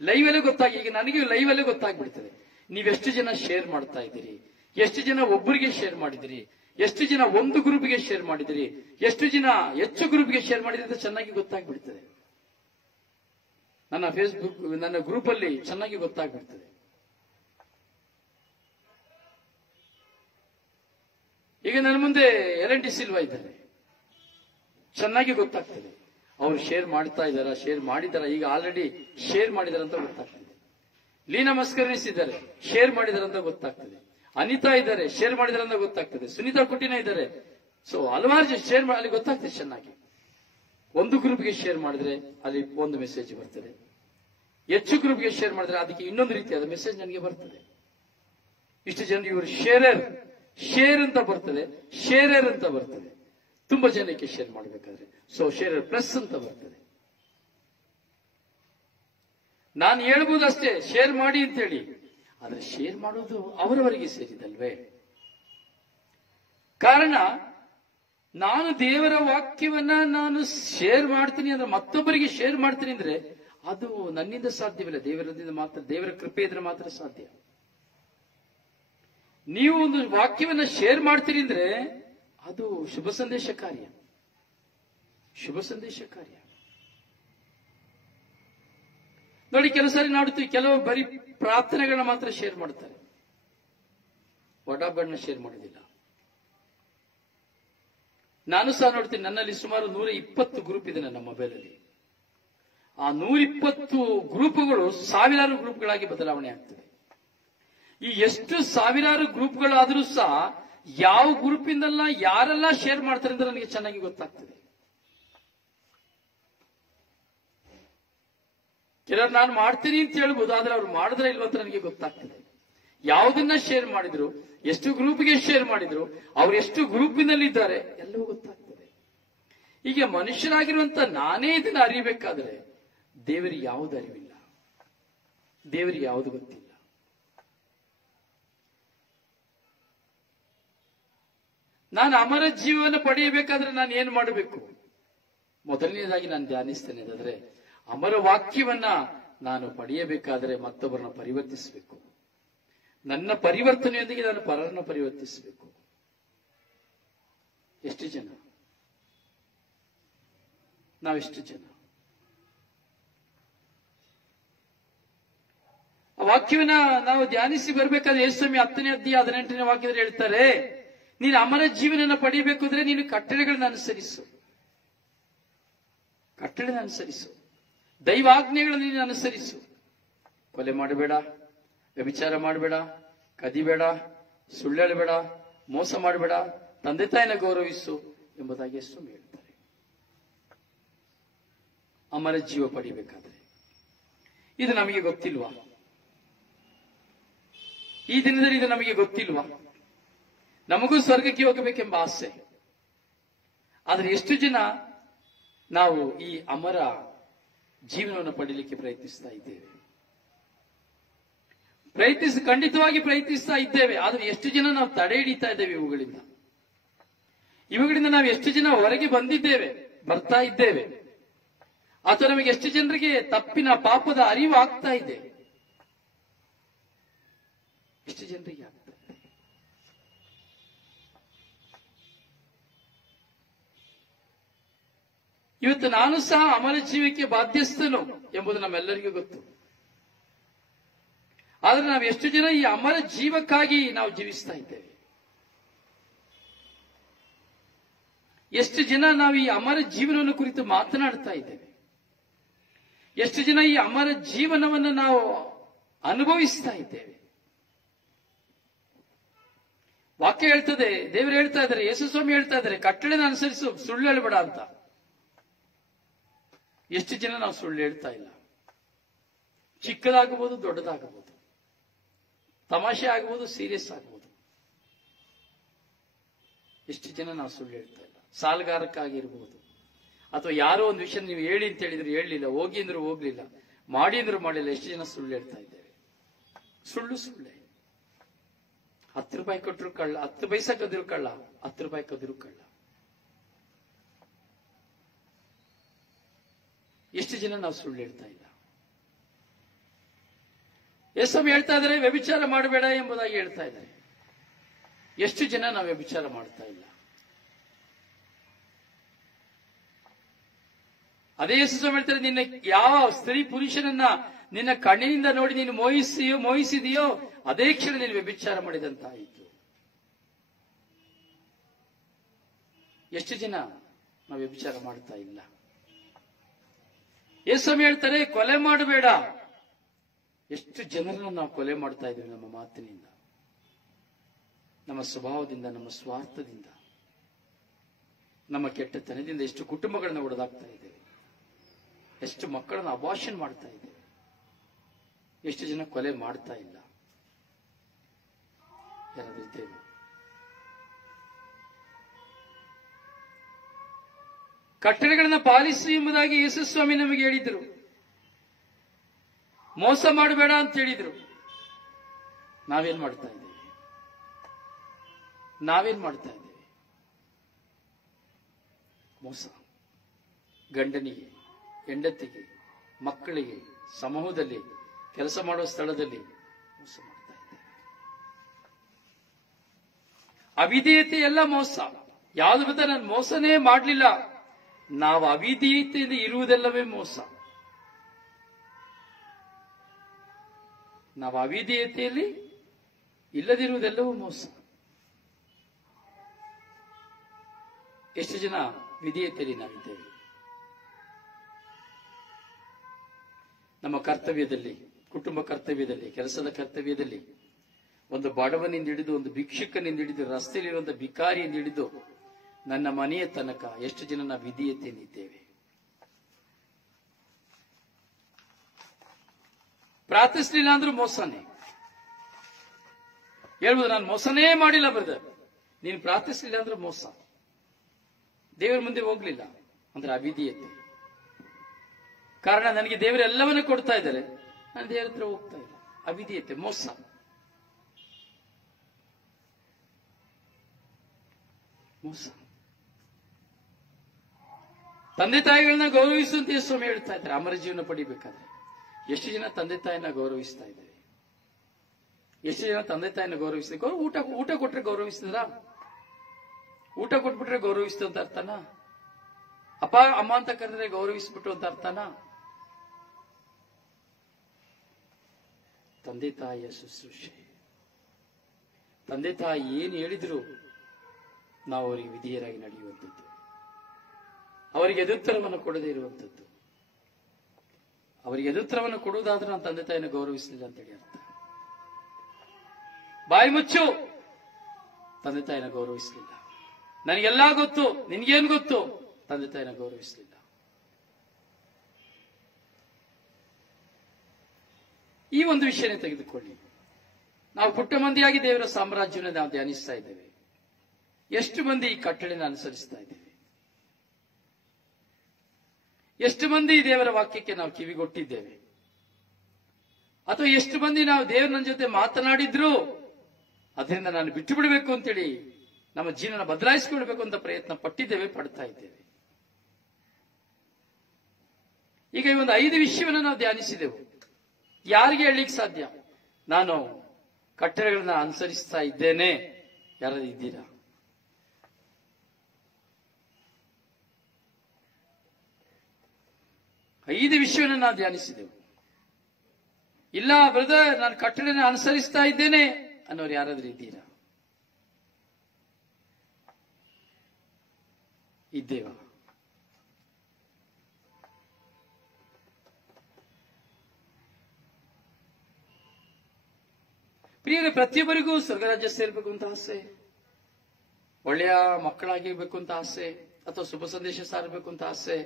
ಲೈವ್ ಅಲ್ಲೇ ಗೊತ್ತಾಗಿ, ಈಗ ನನಗೆ ಲೈವ್ ಅಲ್ಲೇ ಗೊತ್ತಾಗ್ಬಿಡ್ತದೆ ನೀವೆಷ್ಟು ಜನ ಶೇರ್ ಮಾಡ್ತಾ ಇದ್ದೀರಿ, ಎಷ್ಟು ಜನ ಒಬ್ಬರಿಗೆ ಶೇರ್ ಮಾಡಿದಿರಿ, ಎಷ್ಟು ಜನ ಒಂದು ಗ್ರೂಪ್ಗೆ ಶೇರ್ ಮಾಡಿದಿರಿ, ಎಷ್ಟು ಜನ ಹೆಚ್ಚು ಗ್ರೂಪ್ಗೆ ಶೇರ್ ಮಾಡಿದಿರಿ ಅಂತ ಚೆನ್ನಾಗಿ ಗೊತ್ತಾಗ್ಬಿಡ್ತದೆ. ನನ್ನ ಫೇಸ್ಬುಕ್, ನನ್ನ ಗ್ರೂಪ್ ಅಲ್ಲಿ ಚೆನ್ನಾಗಿ ಗೊತ್ತಾಗ್ಬಿಡ್ತದೆ. ಈಗ ನನ್ನ ಮುಂದೆ LNT ಸಿಲ್ವಾ ಇದ್ದಾರೆ, ಚೆನ್ನಾಗಿ ಗೊತ್ತಾಗ್ತದೆ ಅವ್ರು ಶೇರ್ ಮಾಡ್ತಾ ಇದ್ದಾರ, ಶೇರ್ ಮಾಡಿದಾರ, ಈಗ ಆಲ್ರೆಡಿ ಶೇರ್ ಮಾಡಿದಾರ ಅಂತ ಗೊತ್ತಾಗ್ತದೆ. ಲೀನಾ ಮಸ್ಕರ್ನಿಸ್ ಇದ್ದಾರೆ, ಶೇರ್ ಮಾಡಿದಾರ ಅಂತ ಗೊತ್ತಾಗ್ತದೆ. ಅನಿತಾ ಇದ್ದಾರೆ, ಶೇರ್ ಮಾಡಿದಾರ ಅಂತ ಗೊತ್ತಾಗ್ತದೆ. ಸುನೀತಾ ಕುಟಿನ ಇದ್ದಾರೆ. ಸೊ ಹಲವಾರು ಜನ ಶೇರ್ ಮಾಡಿ, ಅಲ್ಲಿ ಗೊತ್ತಾಗ್ತದೆ ಚೆನ್ನಾಗಿ. ಒಂದು ಗ್ರೂಪ್ಗೆ ಶೇರ್ ಮಾಡಿದ್ರೆ ಅಲ್ಲಿ ಒಂದು ಮೆಸೇಜ್ ಬರ್ತದೆ, ಹೆಚ್ಚು ಗ್ರೂಪ್ಗೆ ಶೇರ್ ಮಾಡಿದ್ರೆ ಅದಕ್ಕೆ ಇನ್ನೊಂದು ರೀತಿಯಾದ ಮೆಸೇಜ್ ನನಗೆ ಬರ್ತದೆ. ಇಷ್ಟು ಜನ ಇವರು ಶೇರ್ ಅಂತ ಬರ್ತದೆ, ಶೇರರ್ ಅಂತ ಬರ್ತದೆ. ತುಂಬಾ ಜನಕ್ಕೆ ಶೇರ್ ಮಾಡಬೇಕಾದ್ರೆ ಸೊ ಶೇರರ್ ಪ್ಲಸ್ ಅಂತ ಬರ್ತದೆ. ನಾನು ಹೇಳ್ಬೋದು ಅಷ್ಟೇ, ಶೇರ್ ಮಾಡಿ ಅಂತ ಹೇಳಿ, ಆದ್ರೆ ಶೇರ್ ಮಾಡೋದು ಅವರವರಿಗೆ ಸೇರಿದಲ್ವೇ? ಕಾರಣ ನಾನು ದೇವರ ವಾಕ್ಯವನ್ನ ನಾನು ಶೇರ್ ಮಾಡ್ತೀನಿ ಅಂದ್ರೆ, ಮತ್ತೊಬ್ಬರಿಗೆ ಶೇರ್ ಮಾಡ್ತೀನಿ ಅಂದ್ರೆ ಅದು ನನ್ನಿಂದ ಸಾಧ್ಯವಿಲ್ಲ, ದೇವರದಿಂದ ಮಾತ್ರ, ದೇವರ ಕೃಪೆ ಇದ್ರೆ ಮಾತ್ರ ಸಾಧ್ಯ. ನೀವು ಒಂದು ವಾಕ್ಯವನ್ನ ಶೇರ್ ಮಾಡ್ತೀರಿ ಅಂದ್ರೆ ಅದು ಶುಭ ಸಂದೇಶ ಕಾರ್ಯ, ಶುಭ ಸಂದೇಶ ಕಾರ್ಯ. ನೋಡಿ, ಕೆಲವು ಸಾರಿ ನೋಡ್ತೀವಿ, ಕೆಲವು ಬರೀ ಪ್ರಾರ್ಥನೆಗಳನ್ನ ಮಾತ್ರ ಶೇರ್ ಮಾಡ್ತಾರೆ, ವರ್ಡ್ ಆಫ್ ಗಾಡ್ ನ ಶೇರ್ ಮಾಡೋದಿಲ್ಲ. ನಾನು ಸಹ ನೋಡ್ತೀನಿ, ನನ್ನಲ್ಲಿ ಸುಮಾರು 120 ಗ್ರೂಪ್ ಇದೆ ನನ್ನ ಮೊಬೈಲ್ ಅಲ್ಲಿ. ಆ 120 ಗ್ರೂಪ್ಗಳು ಸಾವಿರಾರು ಗ್ರೂಪ್ಗಳಾಗಿ ಬದಲಾವಣೆ ಆಗ್ತದೆ. ಈ ಎಷ್ಟು ಸಾವಿರಾರು ಗ್ರೂಪ್ಗಳಾದ್ರೂ ಸಹ ಯಾವ ಗ್ರೂಪಿಂದಲ್ಲ ಯಾರೆಲ್ಲ ಶೇರ್ ಮಾಡ್ತಾರೆ ಅಂತ ನನಗೆ ಚೆನ್ನಾಗಿ ಗೊತ್ತಾಗ್ತದೆ. ಕೆಲವರು ನಾನು ಮಾಡ್ತೀನಿ ಅಂತ ಹೇಳ್ಬೋದು, ಆದ್ರೆ ಅವ್ರು ಮಾಡಿದ್ರೆ ಇಲ್ವ ಅಂತ ನನಗೆ ಗೊತ್ತಾಗ್ತದೆ. ಯಾವುದನ್ನ ಶೇರ್ ಮಾಡಿದ್ರು, ಎಷ್ಟು ಗ್ರೂಪ್ಗೆ ಶೇರ್ ಮಾಡಿದ್ರು, ಅವ್ರು ಎಷ್ಟು ಗ್ರೂಪಿನಲ್ಲಿ ಇದ್ದಾರೆ ಎಲ್ಲವೂ ಗೊತ್ತಾಗ್ತದೆ. ಈಗ ಮನುಷ್ಯರಾಗಿರುವಂತ ನಾನೇ ಇದನ್ನ ಅರಿಬೇಕಾದ್ರೆ ದೇವರಿಗೆ ಯಾವುದು ಅರಿವಿಲ್ಲ, ದೇವರಿಗೆ ಯಾವುದು ಗೊತ್ತಿಲ್ಲ. ನಾನು ಅಮರ ಜೀವನ ಪಡೆಯಬೇಕಾದ್ರೆ ನಾನು ಏನು ಮಾಡಬೇಕು? ಮೊದಲನೇದಾಗಿ ನಾನು ಧ್ಯಾನಿಸ್ತೇನೆ ಅಂದ್ರೆ, ಅಮರ ವಾಕ್ಯವನ್ನ ನಾನು ಪಡೆಯಬೇಕಾದ್ರೆ ಮತ್ತೊಬ್ಬರನ್ನ ಪರಿವರ್ತಿಸಬೇಕು. ನನ್ನ ಪರಿವರ್ತನೆಯೊಂದಿಗೆ ನಾನು ಪರರನ್ನ ಪರಿವರ್ತಿಸಬೇಕು. ಎಷ್ಟು ಜನ? ನಾವೆಷ್ಟು ಜನ? ಆ ವಾಕ್ಯವನ್ನ ನಾವು ಧ್ಯಾನಿಸಿ ಬರ್ಬೇಕಾದ್ರೆ ಯೇಸುಸ್ವಾಮಿ 10ನೇ ಅಧ್ಯಾಯ 18ನೇ ವಾಕ್ಯದಲ್ಲಿ ಹೇಳ್ತಾರೆ, ನೀನು ಅಮರ ಜೀವನನ ಪಡೆಯಬೇಕು ಅಂದ್ರೆ ನೀನು ಕಟ್ಟಳೆಗಳನ್ನ ಅನುಸರಿಸು, ಕಟ್ಟಳೆನ ಅನುಸರಿಸು, ದೈವಾಜ್ಞೆಗಳನ್ನು ನೀನು ಅನುಸರಿಸು. ಕೊಲೆ ಮಾಡಬೇಡ, ವ್ಯಭಿಚಾರ ಮಾಡಬೇಡ, ಕದಿಬೇಡ, ಸುಳ್ಳೇಳಬೇಡ, ಮೋಸ ಮಾಡಬೇಡ, ತಂದೆ ತಾಯಿನ ಗೌರವಿಸು ಎಂಬುದಾಗಿ ಯೇಸು ಹೇಳ್ತಾರೆ. ಅಮರ ಜೀವ ಪಡಿಬೇಕಾದ್ರೆ ಇದು ನಮಗೆ ಗೊತ್ತಿಲ್ವಾ? ಈ ದಿನದಲ್ಲಿ ಇದು ನಮಗೆ ಗೊತ್ತಿಲ್ವಾ? ನಮಗೂ ಸ್ವರ್ಗಕ್ಕೆ ಹೋಗಬೇಕೆಂಬ ಆಸೆ, ಆದರೆ ಎಷ್ಟು ಜನ ನಾವು ಈ ಅಮರ ಜೀವನವನ್ನು ಪಡೀಲಿಕ್ಕೆ ಪ್ರಯತ್ನಿಸ್ತಾ ಇದ್ದೇವೆ? ಖಂಡಿತವಾಗಿ ಪ್ರಯತ್ನಿಸ್ತಾ ಇದ್ದೇವೆ, ಆದರೆ ಎಷ್ಟು ಜನ ನಾವು ತಡೆ ಹಿಡಿತಾ ಇದ್ದೇವೆ ಇವುಗಳಿಂದ ನಾವು ಎಷ್ಟು ಜನ ಹೊರಗೆ ಬರ್ತಾ ಇದ್ದೇವೆ? ಅಥವಾ ನಮಗೆ ಎಷ್ಟು ಜನರಿಗೆ ತಪ್ಪಿನ ಪಾಪದ ಅರಿವು ಆಗ್ತಾ ಇದೆ? ಎಷ್ಟು ಜನರಿಗೆ ಆಗ್ತಾ ಇದೆ? ಇವತ್ತು ನಾನು ಸಹ ಅಮರ ಜೀವಕ್ಕೆ ಬಾಧ್ಯಸ್ಥನು ಎಂಬುದು ನಮ್ಮೆಲ್ಲರಿಗೂ ಗೊತ್ತು. ಆದ್ರೆ ನಾವು ಎಷ್ಟು ಜನ ಈ ಅಮರ ಜೀವಕ್ಕಾಗಿ ನಾವು ಜೀವಿಸ್ತಾ ಇದ್ದೇವೆ? ಎಷ್ಟು ಜನ ನಾವು ಈ ಅಮರ ಜೀವನವನ್ನು ಕುರಿತು ಮಾತನಾಡ್ತಾ ಇದ್ದೇವೆ? ಎಷ್ಟು ಜನ ಈ ಅಮರ ಜೀವನವನ್ನು ನಾವು ಅನುಭವಿಸ್ತಾ ಇದ್ದೇವೆ? ವಾಕ್ಯ ಹೇಳ್ತದೆ, ದೇವರು ಹೇಳ್ತಾ ಇದ್ದಾರೆ, ಯೇಸು ಸ್ವಾಮಿ ಹೇಳ್ತಾ ಇದ್ದಾರೆ, ಕಟ್ಟಳೆನ ಅನುಸರಿಸು, ಸುಳ್ಳು ಹೇಳ್ಬೇಡ ಅಂತ. ಎಷ್ಟು ಜನ ನಾವು ಸುಳ್ಳು ಹೇಳ್ತಾ ಇಲ್ಲ? ಚಿಕ್ಕದಾಗಬಹುದು, ದೊಡ್ಡದಾಗಬಹುದು, ತಮಾಷೆ ಆಗಬಹುದು, ಸೀರಿಯಸ್ ಆಗಬಹುದು. ಎಷ್ಟು ಜನ ನಾವು ಸುಳ್ಳು ಹೇಳ್ತಾ ಇಲ್ಲ? ಸಾಲಗಾರಕ್ಕಾಗಿರ್ಬೋದು, ಅಥವಾ ಯಾರೋ ಒಂದು ವಿಷಯ ನೀವು ಹೇಳಿ ಅಂತ ಹೇಳಿದ್ರು ಹೇಳಲಿಲ್ಲ, ಹೋಗಿ ಅಂದ್ರು ಹೋಗ್ಲಿಲ್ಲ, ಮಾಡಿ ಅಂದ್ರು ಮಾಡಿಲ್ಲ. ಎಷ್ಟು ಜನ ಸುಳ್ಳು ಹೇಳ್ತಾ ಇದ್ದೇವೆ? ಸುಳ್ಳು ಸುಳ್ಳೆ. 10 ರೂಪಾಯಿ ಕೊಟ್ಟರು ಕಳ್ಳ, 10 ಪೈಸೆ ಕದಿರು ಕಳ್ಳ, 10 ರೂಪಾಯಿ ಕದಿರು ಕಳ್ಳ. ಎಷ್ಟು ಜನ ನಾವು ಸುಳ್ಳು ಹೇಳ್ತಾ ಇಲ್ಲ? ಯೇಸು ಹೇಳ್ತಾ ಇದ್ದಾರೆ, ವ್ಯಭಿಚಾರ ಮಾಡಬೇಡ ಎಂಬುದಾಗಿ ಹೇಳ್ತಾ ಇದ್ದಾರೆ. ಎಷ್ಟು ಜನ ನಾವು ವ್ಯಭಿಚಾರ ಮಾಡ್ತಾ ಇಲ್ಲ? ಅದೇ ಯೇಸು ಹೇಳ್ತಾರೆ, ನಿನ್ನ ಯಾವ ಸ್ತ್ರೀ ಪುರುಷನನ್ನ ನಿನ್ನ ಕಣ್ಣಿನಿಂದ ನೋಡಿ ನೀನು ಮೋಹಿಸಿದೆಯೋ ಅದೇ ಕ್ಷಣ ನೀನು ವ್ಯಭಿಚಾರ ಮಾಡಿದಂತಾಯಿತು. ಎಷ್ಟು ಜನ ನಾವು ವ್ಯಭಿಚಾರ ಮಾಡ್ತಾ ಇಲ್ಲ? ಯೇಸು ಹೇಳ್ತಾರೆ, ಕೊಲೆ ಮಾಡಬೇಡ. ಎಷ್ಟು ಜನರನ್ನು ನಾವು ಕೊಲೆ ಮಾಡ್ತಾ ಇದ್ದೀವಿ ನಮ್ಮ ಮಾತಿನಿಂದ, ನಮ್ಮ ಸ್ವಭಾವದಿಂದ, ನಮ್ಮ ಸ್ವಾರ್ಥದಿಂದ, ನಮ್ಮ ಕೆಟ್ಟತನದಿಂದ. ಎಷ್ಟು ಕುಟುಂಬಗಳನ್ನ ಒಡೆದಾಗ್ತಾ ಇದ್ದೇವೆ, ಎಷ್ಟು ಮಕ್ಕಳನ್ನ ಅಬಾರ್ಷನ್ ಮಾಡ್ತಾ ಇದ್ದೇವೆ, ಎಷ್ಟು ಜನ ಕೊಲೆ ಮಾಡ್ತಾ ಇಲ್ಲ? ಯಾರಾದ್ರೂ ಇದ್ದೇವೆ? ಕಟ್ಟಳೆಗಳನ್ನ ಪಾಲಿಸಿ ಎಂಬುದಾಗಿ ಯೇಸು ಸ್ವಾಮಿ ನಮಗೆ ಹೇಳಿದ್ರು. ಮೋಸ ಮಾಡಬೇಡ ಅಂತ ಹೇಳಿದ್ರು. ನಾವೇನ್ ಮಾಡ್ತಾ ಇದ್ದೇವೆ? ನಾವೇನ್ ಮಾಡ್ತಾ ಇದ್ದೇವೆ? ಮೋಸ. ಗಂಡನಿಗೆ, ಹೆಂಡತಿಗೆ, ಮಕ್ಕಳಿಗೆ, ಸಮೂಹದಲ್ಲಿ, ಕೆಲಸ ಮಾಡುವ ಸ್ಥಳದಲ್ಲಿ ಮೋಸ ಮಾಡ್ತಾ ಇದ್ದೇವೆ. ಅವಿಧೇಯತೆ ಎಲ್ಲ ಮೋಸ. ಯಾವ್ದು ಗೊತ್ತಾ? ನಾನು ಮೋಸನೇ ಮಾಡಲಿಲ್ಲ. ನಾವು ಅವಿಧೇಯತೆಯಿಂದ ಇರುವುದೆಲ್ಲವೇ ಮೋಸ. ನಾವು ಅವಿಧೇಯತೆಯಲ್ಲಿ ಇಲ್ಲದಿರುವುದೆಲ್ಲವೂ ಮೋಸ. ಎಷ್ಟು ಜನ ವಿಧೇಯತೆಯಲ್ಲಿ ನಾವಿದ್ದೇವೆ? ನಮ್ಮ ಕರ್ತವ್ಯದಲ್ಲಿ, ಕುಟುಂಬ ಕರ್ತವ್ಯದಲ್ಲಿ, ಕೆಲಸದ ಕರ್ತವ್ಯದಲ್ಲಿ, ಒಂದು ಬಡವನಿಂದ ಹಿಡಿದು, ಒಂದು ಭಿಕ್ಷುಕನಿಂದ ಹಿಡಿದು, ರಸ್ತೆಯಲ್ಲಿರುವಂತಹ ಭಿಕಾರಿಯಿಂದ ಹಿಡಿದು ನನ್ನ ಮನೆಯ ತನಕ ಎಷ್ಟು ಜನ ನಾವು ವಿಧೇಯತೆಯಲ್ಲಿದ್ದೇವೆ? ಪ್ರಾರ್ಥಿಸಲಿಲ್ಲ ಅಂದ್ರೂ ಮೋಸನೇ. ಹೇಳ್ಬೋದು, ನಾನು ಮೋಸನೇ ಮಾಡಿಲ್ಲ ಬ್ರದರ್. ನೀನು ಪ್ರಾರ್ಥಿಸಲಿಲ್ಲ ಅಂದ್ರೆ ಮೋಸ. ದೇವರ ಮುಂದೆ ಹೋಗ್ಲಿಲ್ಲ ಅಂದ್ರೆ ಅವಿಧೇಯತೆ. ಕಾರಣ ನನಗೆ ದೇವರು ಎಲ್ಲವನ್ನೂ ಕೊಡ್ತಾ ಇದ್ದಾರೆ, ನಾನು ದೇವರ ಹತ್ರ ಹೋಗ್ತಾ ಇಲ್ಲ. ಅವಿಧೇಯತೆ, ಮೋಸ. ಮೋಸ. ತಂದೆ ತಾಯಿಗಳನ್ನ ಗೌರವಿಸುವಂತೆ ಸ್ವಾಮಿ ಹೇಳ್ತಾ ಇದ್ದಾರೆ. ಅಮರ ಜೀವನ ಪಡಿಬೇಕಾದ್ರೆ ಎಷ್ಟು ಜನ ತಂದೆ ತಾಯಿನ ಗೌರವಿಸ್ತಾ ಇದ್ದಾರೆ? ಎಷ್ಟು ಜನ ತಂದೆ ತಾಯಿನ ಗೌರವಿಸಿದ? ಊಟ ಕೊಟ್ರೆ ಗೌರವಿಸಿದ್ರ? ಊಟ ಕೊಟ್ಬಿಟ್ರೆ ಗೌರವಿಸ್ತು ಅಂತ ಅರ್ಥನಾ? ಅಪ್ಪ ಅಮ್ಮ ಅಂತ ಕರೆದ್ರೆ ಗೌರವಿಸ್ಬಿಟ್ಟು ಅಂತ ಅರ್ಥನಾ? ತಂದೆ ತಾಯಿಯ ಶುಶ್ರೂಷೆ, ತಂದೆ ತಾಯಿ ಏನು ಹೇಳಿದ್ರು ನಾವು ಅವರಿಗೆ ವಿಧೇಯರಾಗಿ ನಡೆಯುವಂಥದ್ದು, ಅವರಿಗೆ ಎದುತ್ತರವನ್ನು ಕೊಡದೇ ಇರುವಂಥದ್ದು. ಅವರಿಗೆ ಎದುತ್ತರವನ್ನು ಕೊಡುವುದಾದ್ರೂ ನಾನು ತಂದೆ ತಾಯಿನ ಗೌರವಿಸಲಿಲ್ಲ ಅಂತೇಳಿ ಅರ್ಥ. ಬಾಯಿ ಮುಚ್ಚು, ತಂದೆ ತಾಯಿನ ಗೌರವಿಸಲಿಲ್ಲ. ನನಗೆಲ್ಲಾ ಗೊತ್ತು, ನಿನ್ಗೇನು ಗೊತ್ತು? ತಂದೆ ತಾಯಿನ ಗೌರವಿಸಲಿಲ್ಲ. ಈ ಒಂದು ವಿಷಯನೇ ತೆಗೆದುಕೊಳ್ಳಿ. ನಾವು ಪುಟ್ಟ ಮಂದಿಯಾಗಿ ದೇವರ ಸಾಮ್ರಾಜ್ಯವನ್ನು ನಾವು ಧ್ಯಾನಿಸ್ತಾ ಇದ್ದೇವೆ. ಎಷ್ಟು ಮಂದಿ ಈ ಕಟ್ಟಳೆಯನ್ನು ಅನುಸರಿಸ್ತಾ ಇದ್ದೇವೆ? ಎಷ್ಟು ಮಂದಿ ದೇವರ ವಾಕ್ಯಕ್ಕೆ ನಾವು ಕಿವಿಗೊಟ್ಟಿದ್ದೇವೆ? ಅಥವಾ ಎಷ್ಟು ಮಂದಿ ನಾವು ದೇವರ ನನ್ನ ಜೊತೆ ಮಾತನಾಡಿದ್ರು ಅದರಿಂದ ನಾನು ಬಿಟ್ಟು ಬಿಡಬೇಕು ಅಂತೇಳಿ ನಮ್ಮ ಜೀವನ ಬದಲಾಯಿಸಿಕೊಳ್ಬೇಕು ಅಂತ ಪ್ರಯತ್ನ ಪಟ್ಟಿದ್ದೇವೆ, ಪಡ್ತಾ ಇದ್ದೇವೆ. ಈಗ ಈ ಒಂದು 5 ವಿಷಯವನ್ನು ನಾವು ಧ್ಯಾನಿಸಿದೆವು. ಯಾರಿಗೆ ಹೇಳಲಿಕ್ಕೆ ಸಾಧ್ಯ ನಾನು ಕಟ್ಟಳೆಗಳನ್ನ ಅನುಸರಿಸ್ತಾ ಇದ್ದೇನೆ? ಯಾರಾದ್ರೂ ಇದ್ದೀರಾ? 5 ವಿಷಯವನ್ನು ನಾವು ಧ್ಯಾನಿಸಿದೆವು. ಇಲ್ಲ ಬ್ರದರ್, ನಾನು ಕಟ್ಟಳೆನ ಅನುಸರಿಸ್ತಾ ಇದ್ದೇನೆ ಅನ್ನೋರು ಯಾರಾದ್ರೂ ಇದ್ದೀರಾ? ಇದ್ದೇವಾ? ಪ್ರಿಯರೇ, ಪ್ರತಿಯೊಬ್ಬರಿಗೂ ಸ್ವರ್ಗರಾಜ್ಯ ಸೇರ್ಬೇಕು ಅಂತ ಆಸೆ, ಒಳ್ಳೆಯ ಮಕ್ಕಳಾಗಿರ್ಬೇಕು ಅಂತ ಆಸೆ, ಅಥವಾ ಶುಭ ಸಂದೇಶ ಸಾರಬೇಕು ಅಂತ ಆಸೆ,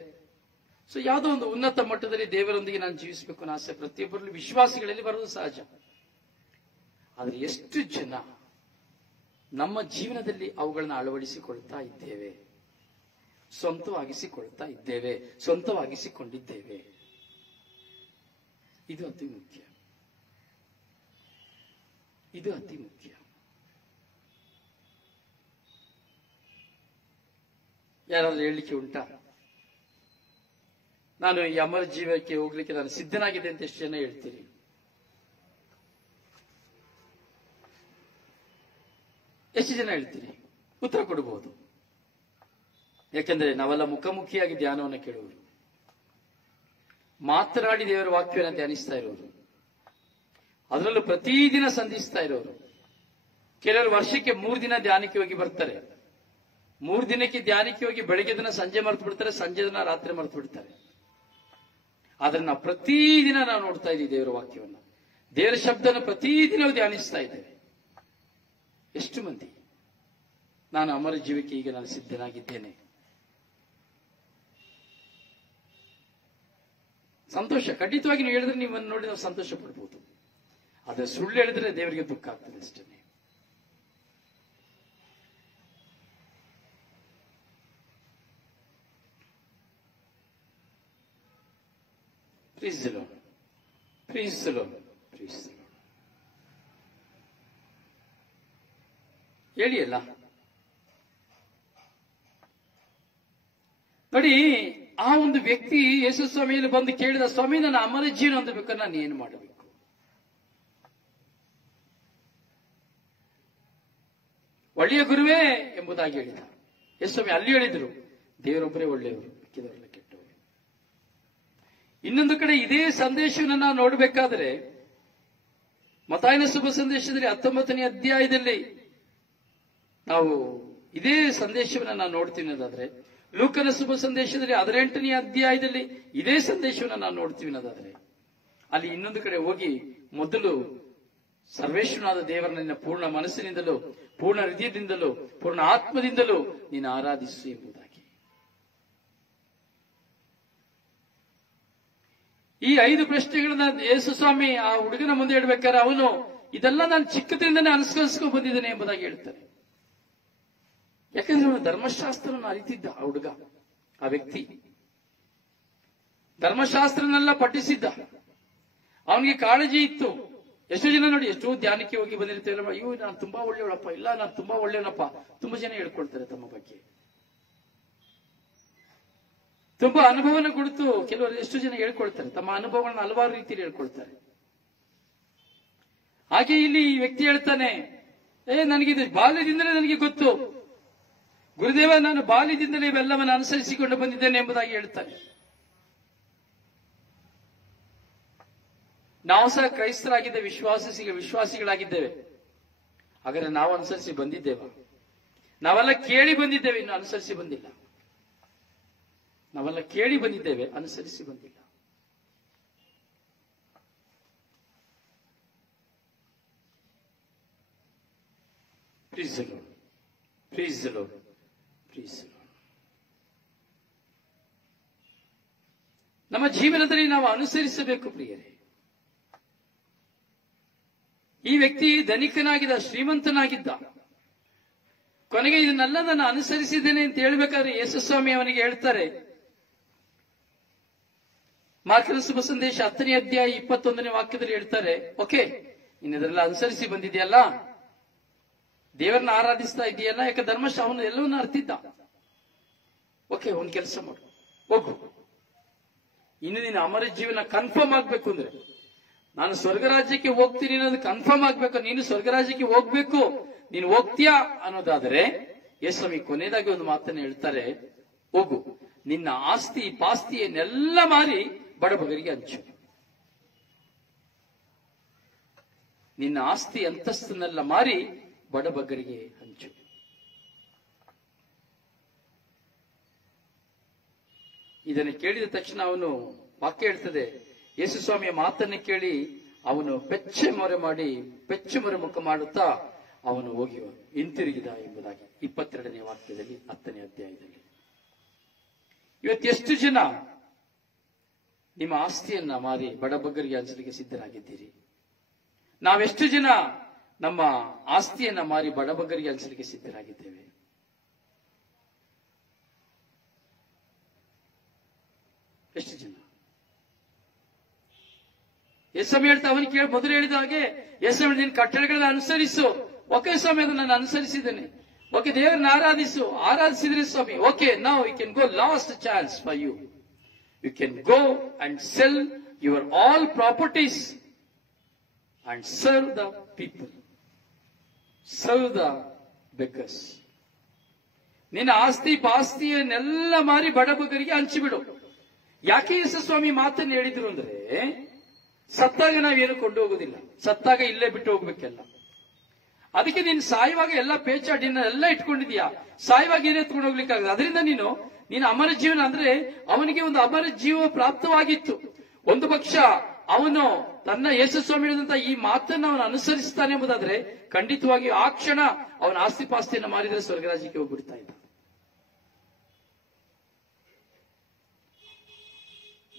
ಸೊ ಯಾವುದೋ ಒಂದು ಉನ್ನತ ಮಟ್ಟದಲ್ಲಿ ದೇವರೊಂದಿಗೆ ನಾನು ಜೀವಿಸಬೇಕು ಅನ್ನೋ ಆಸೆ ಪ್ರತಿಯೊಬ್ಬರಲ್ಲಿ ವಿಶ್ವಾಸಿಗಳಲ್ಲಿ ಬರೋದು ಸಹಜ. ಆದರೆ ಎಷ್ಟು ಜನ ನಮ್ಮ ಜೀವನದಲ್ಲಿ ಅವುಗಳನ್ನ ಅಳವಡಿಸಿಕೊಳ್ತಾ ಇದ್ದೇವೆ, ಸ್ವಂತವಾಗಿಸಿಕೊಂಡಿದ್ದೇವೆ? ಇದು ಅತಿ ಮುಖ್ಯ. ಯಾರಾದ್ರೂ ಹೇಳಲಿಕ್ಕೆ ಉಂಟಾ? ನಾನು ಈ ಅಮರ ಜೀವಕ್ಕೆ ಹೋಗ್ಲಿಕ್ಕೆ ನಾನು ಸಿದ್ಧನಾಗಿದೆ ಅಂತ ಎಷ್ಟು ಜನ ಹೇಳ್ತೀರಿ? ಎಷ್ಟು ಜನ ಹೇಳ್ತೀರಿ? ಉತ್ತರ ಕೊಡಬಹುದು. ಯಾಕೆಂದ್ರೆ ನಾವೆಲ್ಲ ಮುಖಾಮುಖಿಯಾಗಿ ಧ್ಯಾನವನ್ನು ಕೇಳುವರು, ಮಾತನಾಡಿ ದೇವರ ವಾಕ್ಯವನ್ನು ಧ್ಯಾನಿಸ್ತಾ ಇರೋರು, ಅದರಲ್ಲೂ ಪ್ರತಿದಿನ ಸಂಧಿಸ್ತಾ ಇರೋರು. ಕೆಲವರು ವರ್ಷಕ್ಕೆ 3 ದಿನ ಧ್ಯಾನಕ್ಕೆ ಹೋಗಿ ಬರ್ತಾರೆ. 3 ದಿನಕ್ಕೆ ಧ್ಯಾನಕ್ಕೆ ಹೋಗಿ ಬೆಳಗ್ಗೆ ದಿನ ಸಂಜೆ ಮರೆತು ಬಿಡ್ತಾರೆ, ಸಂಜೆ ದಿನ ರಾತ್ರಿ ಮರೆತು ಬಿಡ್ತಾರೆ. ಆದ್ರೆ ನಾವು ಪ್ರತಿದಿನ ನಾವು ನೋಡ್ತಾ ಇದ್ದೀವಿ ದೇವರ ವಾಕ್ಯವನ್ನು, ದೇವರ ಶಬ್ದನ ಪ್ರತಿದಿನ ಧ್ಯಾನಿಸ್ತಾ ಇದ್ದೇವೆ. ಎಷ್ಟು ಮಂದಿ ನಾನು ಅಮರ ಜೀವಕ್ಕೆ ಈಗ ನಾನು ಸಿದ್ಧನಾಗಿದ್ದೇನೆ? ಸಂತೋಷ. ಖಂಡಿತವಾಗಿ ನೀವು ಹೇಳಿದ್ರೆ ನೀವನ್ನು ನೋಡಿ ನಾವು ಸಂತೋಷ ಪಡ್ಬೋದು. ಆದ್ರೆ ಸುಳ್ಳು ಹೇಳಿದ್ರೆ ದೇವರಿಗೆ ದುಃಖ ಆಗ್ತದೆ ಅಷ್ಟೇ. Praise the Lord. ಹೇಳಿ ಅಲ್ಲ. ನೋಡಿ, ಆ ಒಂದು ವ್ಯಕ್ತಿ ಯೇಸು ಸ್ವಾಮಿಯಲ್ಲಿ ಬಂದು ಕೇಳಿದ, ಸ್ವಾಮಿ ನನ್ನ ಅಮರ ಜೀವನ ಹೊಂದಬೇಕಾದ್ರೆ ನಾನು ಏನು ಮಾಡಬೇಕು? ಒಳ್ಳೆಯ ಗುರುವೇ ಎಂಬುದಾಗಿ ಹೇಳಿದ. ಯೇಸು ಸ್ವಾಮಿ ಅಲ್ಲಿ ಹೇಳಿದ್ರು, ದೇವರೊಬ್ಬರೇ ಒಳ್ಳೆಯವರು, ಮಿಕ್ಕಿದವರೆಲ್ಲ ಕೆಟ್ಟವರು. ಇನ್ನೊಂದು ಕಡೆ ಇದೇ ಸಂದೇಶವನ್ನು ನಾವು ನೋಡಬೇಕಾದ್ರೆ ಮತ್ತಾಯನ ಶುಭ ಸಂದೇಶದಲ್ಲಿ 19ನೇ ಅಧ್ಯಾಯದಲ್ಲಿ ನಾವು ಇದೇ ಸಂದೇಶವನ್ನು ನಾವು ನೋಡ್ತೀವಿ ಅನ್ನೋದಾದ್ರೆ, ಲೂಕನ ಶುಭ ಸಂದೇಶದಲ್ಲಿ 18ನೇ ಅಧ್ಯಾಯದಲ್ಲಿ ಇದೇ ಸಂದೇಶವನ್ನು ನಾವು ನೋಡ್ತೀವಿ ಅನ್ನೋದಾದ್ರೆ, ಅಲ್ಲಿ ಇನ್ನೊಂದು ಕಡೆ ಹೋಗಿ ಮೊದಲು ಸರ್ವೇಶ್ವರನಾದ ದೇವರನ್ನ ಪೂರ್ಣ ಮನಸ್ಸಿನಿಂದಲೂ, ಪೂರ್ಣ ಹೃದಯದಿಂದಲೂ, ಪೂರ್ಣ ಆತ್ಮದಿಂದಲೂ ನೀನು ಆರಾಧಿಸು ಎಂಬುದಾಗಿ. ಈ 5 ಪ್ರಶ್ನೆಗಳನ್ನ ಯೇಸು ಸ್ವಾಮಿ ಆ ಹುಡುಗನ ಮುಂದೆ ಹೇಳ್ಬೇಕಾದ್ರೆ ಅವನು ಇದೆಲ್ಲ ನಾನು ಚಿಕ್ಕದ್ರಿಂದನೇ ಅನುಸರಿಸ್ಕೊಂಡು ಬಂದಿದ್ದೇನೆ ಎಂಬುದಾಗಿ ಹೇಳ್ತಾನೆ. ಯಾಕಂದ್ರೆ ಅವನು ಧರ್ಮಶಾಸ್ತ್ರವನ್ನು ಅರಿತಿದ್ದ. ಆ ಹುಡುಗ, ಆ ವ್ಯಕ್ತಿ ಧರ್ಮಶಾಸ್ತ್ರನೆಲ್ಲ ಪಠಿಸಿದ್ದ. ಅವನಿಗೆ ಕಾಳಜಿ ಇತ್ತು. ಎಷ್ಟೋ ಜನ ನೋಡಿ, ಎಷ್ಟೋ ಧ್ಯಾನಕ್ಕೆ ಹೋಗಿ ಬಂದಿರ್ತೇವಲ್ಲ, ಅಯ್ಯೋ ನಾನು ತುಂಬಾ ಒಳ್ಳೆಯವಳಪ್ಪ, ಇಲ್ಲ ನಾನು ತುಂಬಾ ಒಳ್ಳೆಯವನಪ್ಪ, ತುಂಬಾ ಜನ ಹೇಳ್ಕೊಳ್ತಾರೆ ತಮ್ಮ ಬಗ್ಗೆ. ತುಂಬಾ ಅನುಭವನ ಕುರಿತು ಕೆಲವರು ಎಷ್ಟು ಜನ ಹೇಳ್ಕೊಳ್ತಾರೆ, ತಮ್ಮ ಅನುಭವಗಳನ್ನ ಹಲವಾರು ರೀತಿಯಲ್ಲಿ ಹೇಳ್ಕೊಳ್ತಾರೆ. ಹಾಗೆ ಇಲ್ಲಿ ಈ ವ್ಯಕ್ತಿ ಹೇಳ್ತಾನೆ, ನನಗಿದು ಬಾಲ್ಯದಿಂದಲೇ ನನಗೆ ಗೊತ್ತು ಗುರುದೇವ, ನಾನು ಬಾಲ್ಯದಿಂದಲೇ ಇವೆಲ್ಲವನ್ನು ಅನುಸರಿಸಿಕೊಂಡು ಬಂದಿದ್ದೇನೆ ಎಂಬುದಾಗಿ ಹೇಳ್ತಾನೆ. ನಾವು ಸಹ ಕ್ರೈಸ್ತರಾಗಿದ್ದೇವೆ, ವಿಶ್ವಾಸಿಗಳಾಗಿದ್ದೇವೆ. ಹಾಗಾದ್ರೆ ನಾವು ಅನುಸರಿಸಿ ಬಂದಿದ್ದೇವ? ನಾವೆಲ್ಲ ಕೇಳಿ ಬಂದಿದ್ದೇವೆ, ಇನ್ನು ಅನುಸರಿಸಿ ಬಂದಿಲ್ಲ. ನಾವೆಲ್ಲ ಕೇಳಿ ಬಂದಿದ್ದೇವೆ, ಅನುಸರಿಸಿ ಬಂದಿಲ್ಲ. Praise the Lord. Praise the Lord. Praise the Lord. ನಮ್ಮ ಜೀವನದಲ್ಲಿ ನಾವು ಅನುಸರಿಸಬೇಕು ಪ್ರಿಯರೇ. ಈ ವ್ಯಕ್ತಿ ಧನಿಕನಾಗಿದ್ದ, ಶ್ರೀಮಂತನಾಗಿದ್ದ. ಕೊನೆಗೆ ಇದನ್ನೆಲ್ಲ ನಾನು ಅನುಸರಿಸಿದ್ದೇನೆ ಅಂತ ಹೇಳ್ಬೇಕಾದ್ರೆ ಯೇಸು ಸ್ವಾಮಿ ಅವನಿಗೆ ಹೇಳ್ತಾರೆ, ಮಾರ್ಕನ ಶುಭ ಸಂದೇಶ 10ನೇ ಅಧ್ಯಾಯ 21ನೇ ವಾಕ್ಯದಲ್ಲಿ ಹೇಳ್ತಾರೆ, ಓಕೆ ನೀನು ಇದರೆಲ್ಲ ಅನುಸರಿಸಿ ಬಂದಿದೆಯಲ್ಲ, ದೇವರನ್ನ ಆರಾಧಿಸ್ತಾ ಇದೆಯಲ್ಲ, ಯಾಕೆ ಧರ್ಮಶಾಸ್ತ್ರ ಎಲ್ಲವನ್ನ ಅರ್ತಿದ್ದ. ಓಕೆ, ಒಂದ್ ಕೆಲಸ ಮಾಡು, ಹೋಗು. ಇನ್ನು ನೀನು ಅಮರ ಜೀವನ ಕನ್ಫರ್ಮ್ ಆಗ್ಬೇಕು ಅಂದ್ರೆ, ನಾನು ಸ್ವರ್ಗರಾಜ್ಯಕ್ಕೆ ಹೋಗ್ತೀನಿ ಅನ್ನೋದು ಕನ್ಫರ್ಮ್ ಆಗ್ಬೇಕು, ನೀನು ಸ್ವರ್ಗರಾಜ್ಯಕ್ಕೆ ಹೋಗ್ಬೇಕು, ನೀನು ಹೋಗ್ತೀಯಾ ಅನ್ನೋದಾದ್ರೆ ಯೇಸುಸ್ವಾಮಿ ಕೊನೆಯದಾಗಿ ಒಂದು ಮಾತನ್ನ ಹೇಳ್ತಾರೆ, ಹೋಗು, ನಿನ್ನ ಆಸ್ತಿ ಪಾಸ್ತಿಯನ್ನೆಲ್ಲ ಮಾರಿ ಬಡಬಗರಿಗೆ ಹಂಚು. ನಿನ್ನ ಆಸ್ತಿ ಅಂತಸ್ತನ್ನೆಲ್ಲ ಮಾರಿ ಬಡಬಗರಿಗೆ ಹಂಚು. ಇದನ್ನು ಕೇಳಿದ ತಕ್ಷಣ ಅವನು, ವಾಕ್ಯ ಹೇಳ್ತದೆ, ಯೇಸು ಸ್ವಾಮಿಯ ಮಾತನ್ನು ಕೇಳಿ ಅವನು ಪೆಚ್ಚೆ ಮೊರೆ ಮುಖ ಮಾಡುತ್ತಾ ಅವನು ಹೋಗಿ ಹಿಂತಿರುಗಿದ ಎಂಬುದಾಗಿ 22ನೇ ವಾಕ್ಯದಲ್ಲಿ 10ನೇ ಅಧ್ಯಾಯದಲ್ಲಿ. ಇವತ್ತು ಎಷ್ಟು ಜನ ನಿಮ್ಮ ಆಸ್ತಿಯನ್ನ ಮಾರಿ ಬಡಬಗ್ಗರಿಗೆ ಹಂಚಲಿಕ್ಕೆ ಸಿದ್ಧರಾಗಿದ್ದೀರಿ? ನಾವೆಷ್ಟು ಜನ ನಮ್ಮ ಆಸ್ತಿಯನ್ನ ಮಾರಿ ಬಡಬಗ್ಗರಿಗೆ ಹಂಚಲಿಕ್ಕೆ ಸಿದ್ಧರಾಗಿದ್ದೇವೆ? ಎಷ್ಟು ಜನ? ಯೇಸು ಹೇಳ್ತಾ ಅವನಿಗೆ ಕೇಳಿ ಮೊದಲು ಹೇಳಿದ ಹಾಗೆ, ಯೇಸು ನಿನ್ನ ಕಟ್ಟಳೆಗಳನ್ನ ಅನುಸರಿಸು. ಓಕೆ ಸ್ವಾಮಿ, ಅದನ್ನು ನಾನು ಅನುಸರಿಸಿದ್ದೇನೆ. ಓಕೆ, ದೇವರನ್ನ ಆರಾಧಿಸಿದ್ರೆ ಸ್ವಾಮಿ, okay, now you can go, last chance for you. You can go and sell your all properties and serve the people, serve the beggars. ನಿನ್ನ ಆಸ್ತಿ ಪಾಸ್ತಿಯನ್ನೆಲ್ಲ ಮಾರಿ ಬಡಬಗರಿಗೆ ಹಂಚಿಬಿಡು. ಯಾಕೆ ಯೇಸು ಸ್ವಾಮಿ ಮಾತನ್ನು ಹೇಳಿದ್ರು ಅಂದ್ರೆ, ಸತ್ತಾಗ ನಾವೇನು ಕೊಂಡು ಹೋಗೋದಿಲ್ಲ, ಸತ್ತಾಗ ಇಲ್ಲೇ ಬಿಟ್ಟು ಹೋಗ್ಬೇಕೆಲ್ಲ. ಅದಕ್ಕೆ ನೀನು ಸಾಯುವಾಗ ಎಲ್ಲ ಪೇಚಾಡಿನ ಎಲ್ಲ ಇಟ್ಕೊಂಡಿದ್ಯಾ, ಸಾಯುವಾಗ ಏನೇ ಎತ್ಕೊಂಡು ಹೋಗ್ಲಿಕ್ಕಾಗದು. ಅದರಿಂದ ನೀನು ಅಮರ ಜೀವನ ಅಂದ್ರೆ ಅವನಿಗೆ ಒಂದು ಅಮರ ಜೀವ ಪ್ರಾಪ್ತವಾಗಿತ್ತು. ಒಂದು ಪಕ್ಷ ಅವನು ತನ್ನ ಯೇಸು ಸ್ವಾಮಿ ಹೇಳಿದಂತ ಈ ಮಾತನ್ನು ಅವನು ಅನುಸರಿಸ್ತಾನೆ ಎಂಬುದಾದ್ರೆ ಖಂಡಿತವಾಗಿ ಆ ಕ್ಷಣ ಅವನ ಆಸ್ತಿ ಪಾಸ್ತಿಯನ್ನು ಮಾರಿದ್ರೆ ಸ್ವರ್ಗರಾಜ್ಯಕ್ಕೆ ಹೋಗ್ಬಿಡ್ತಾ ಇದ್ದ.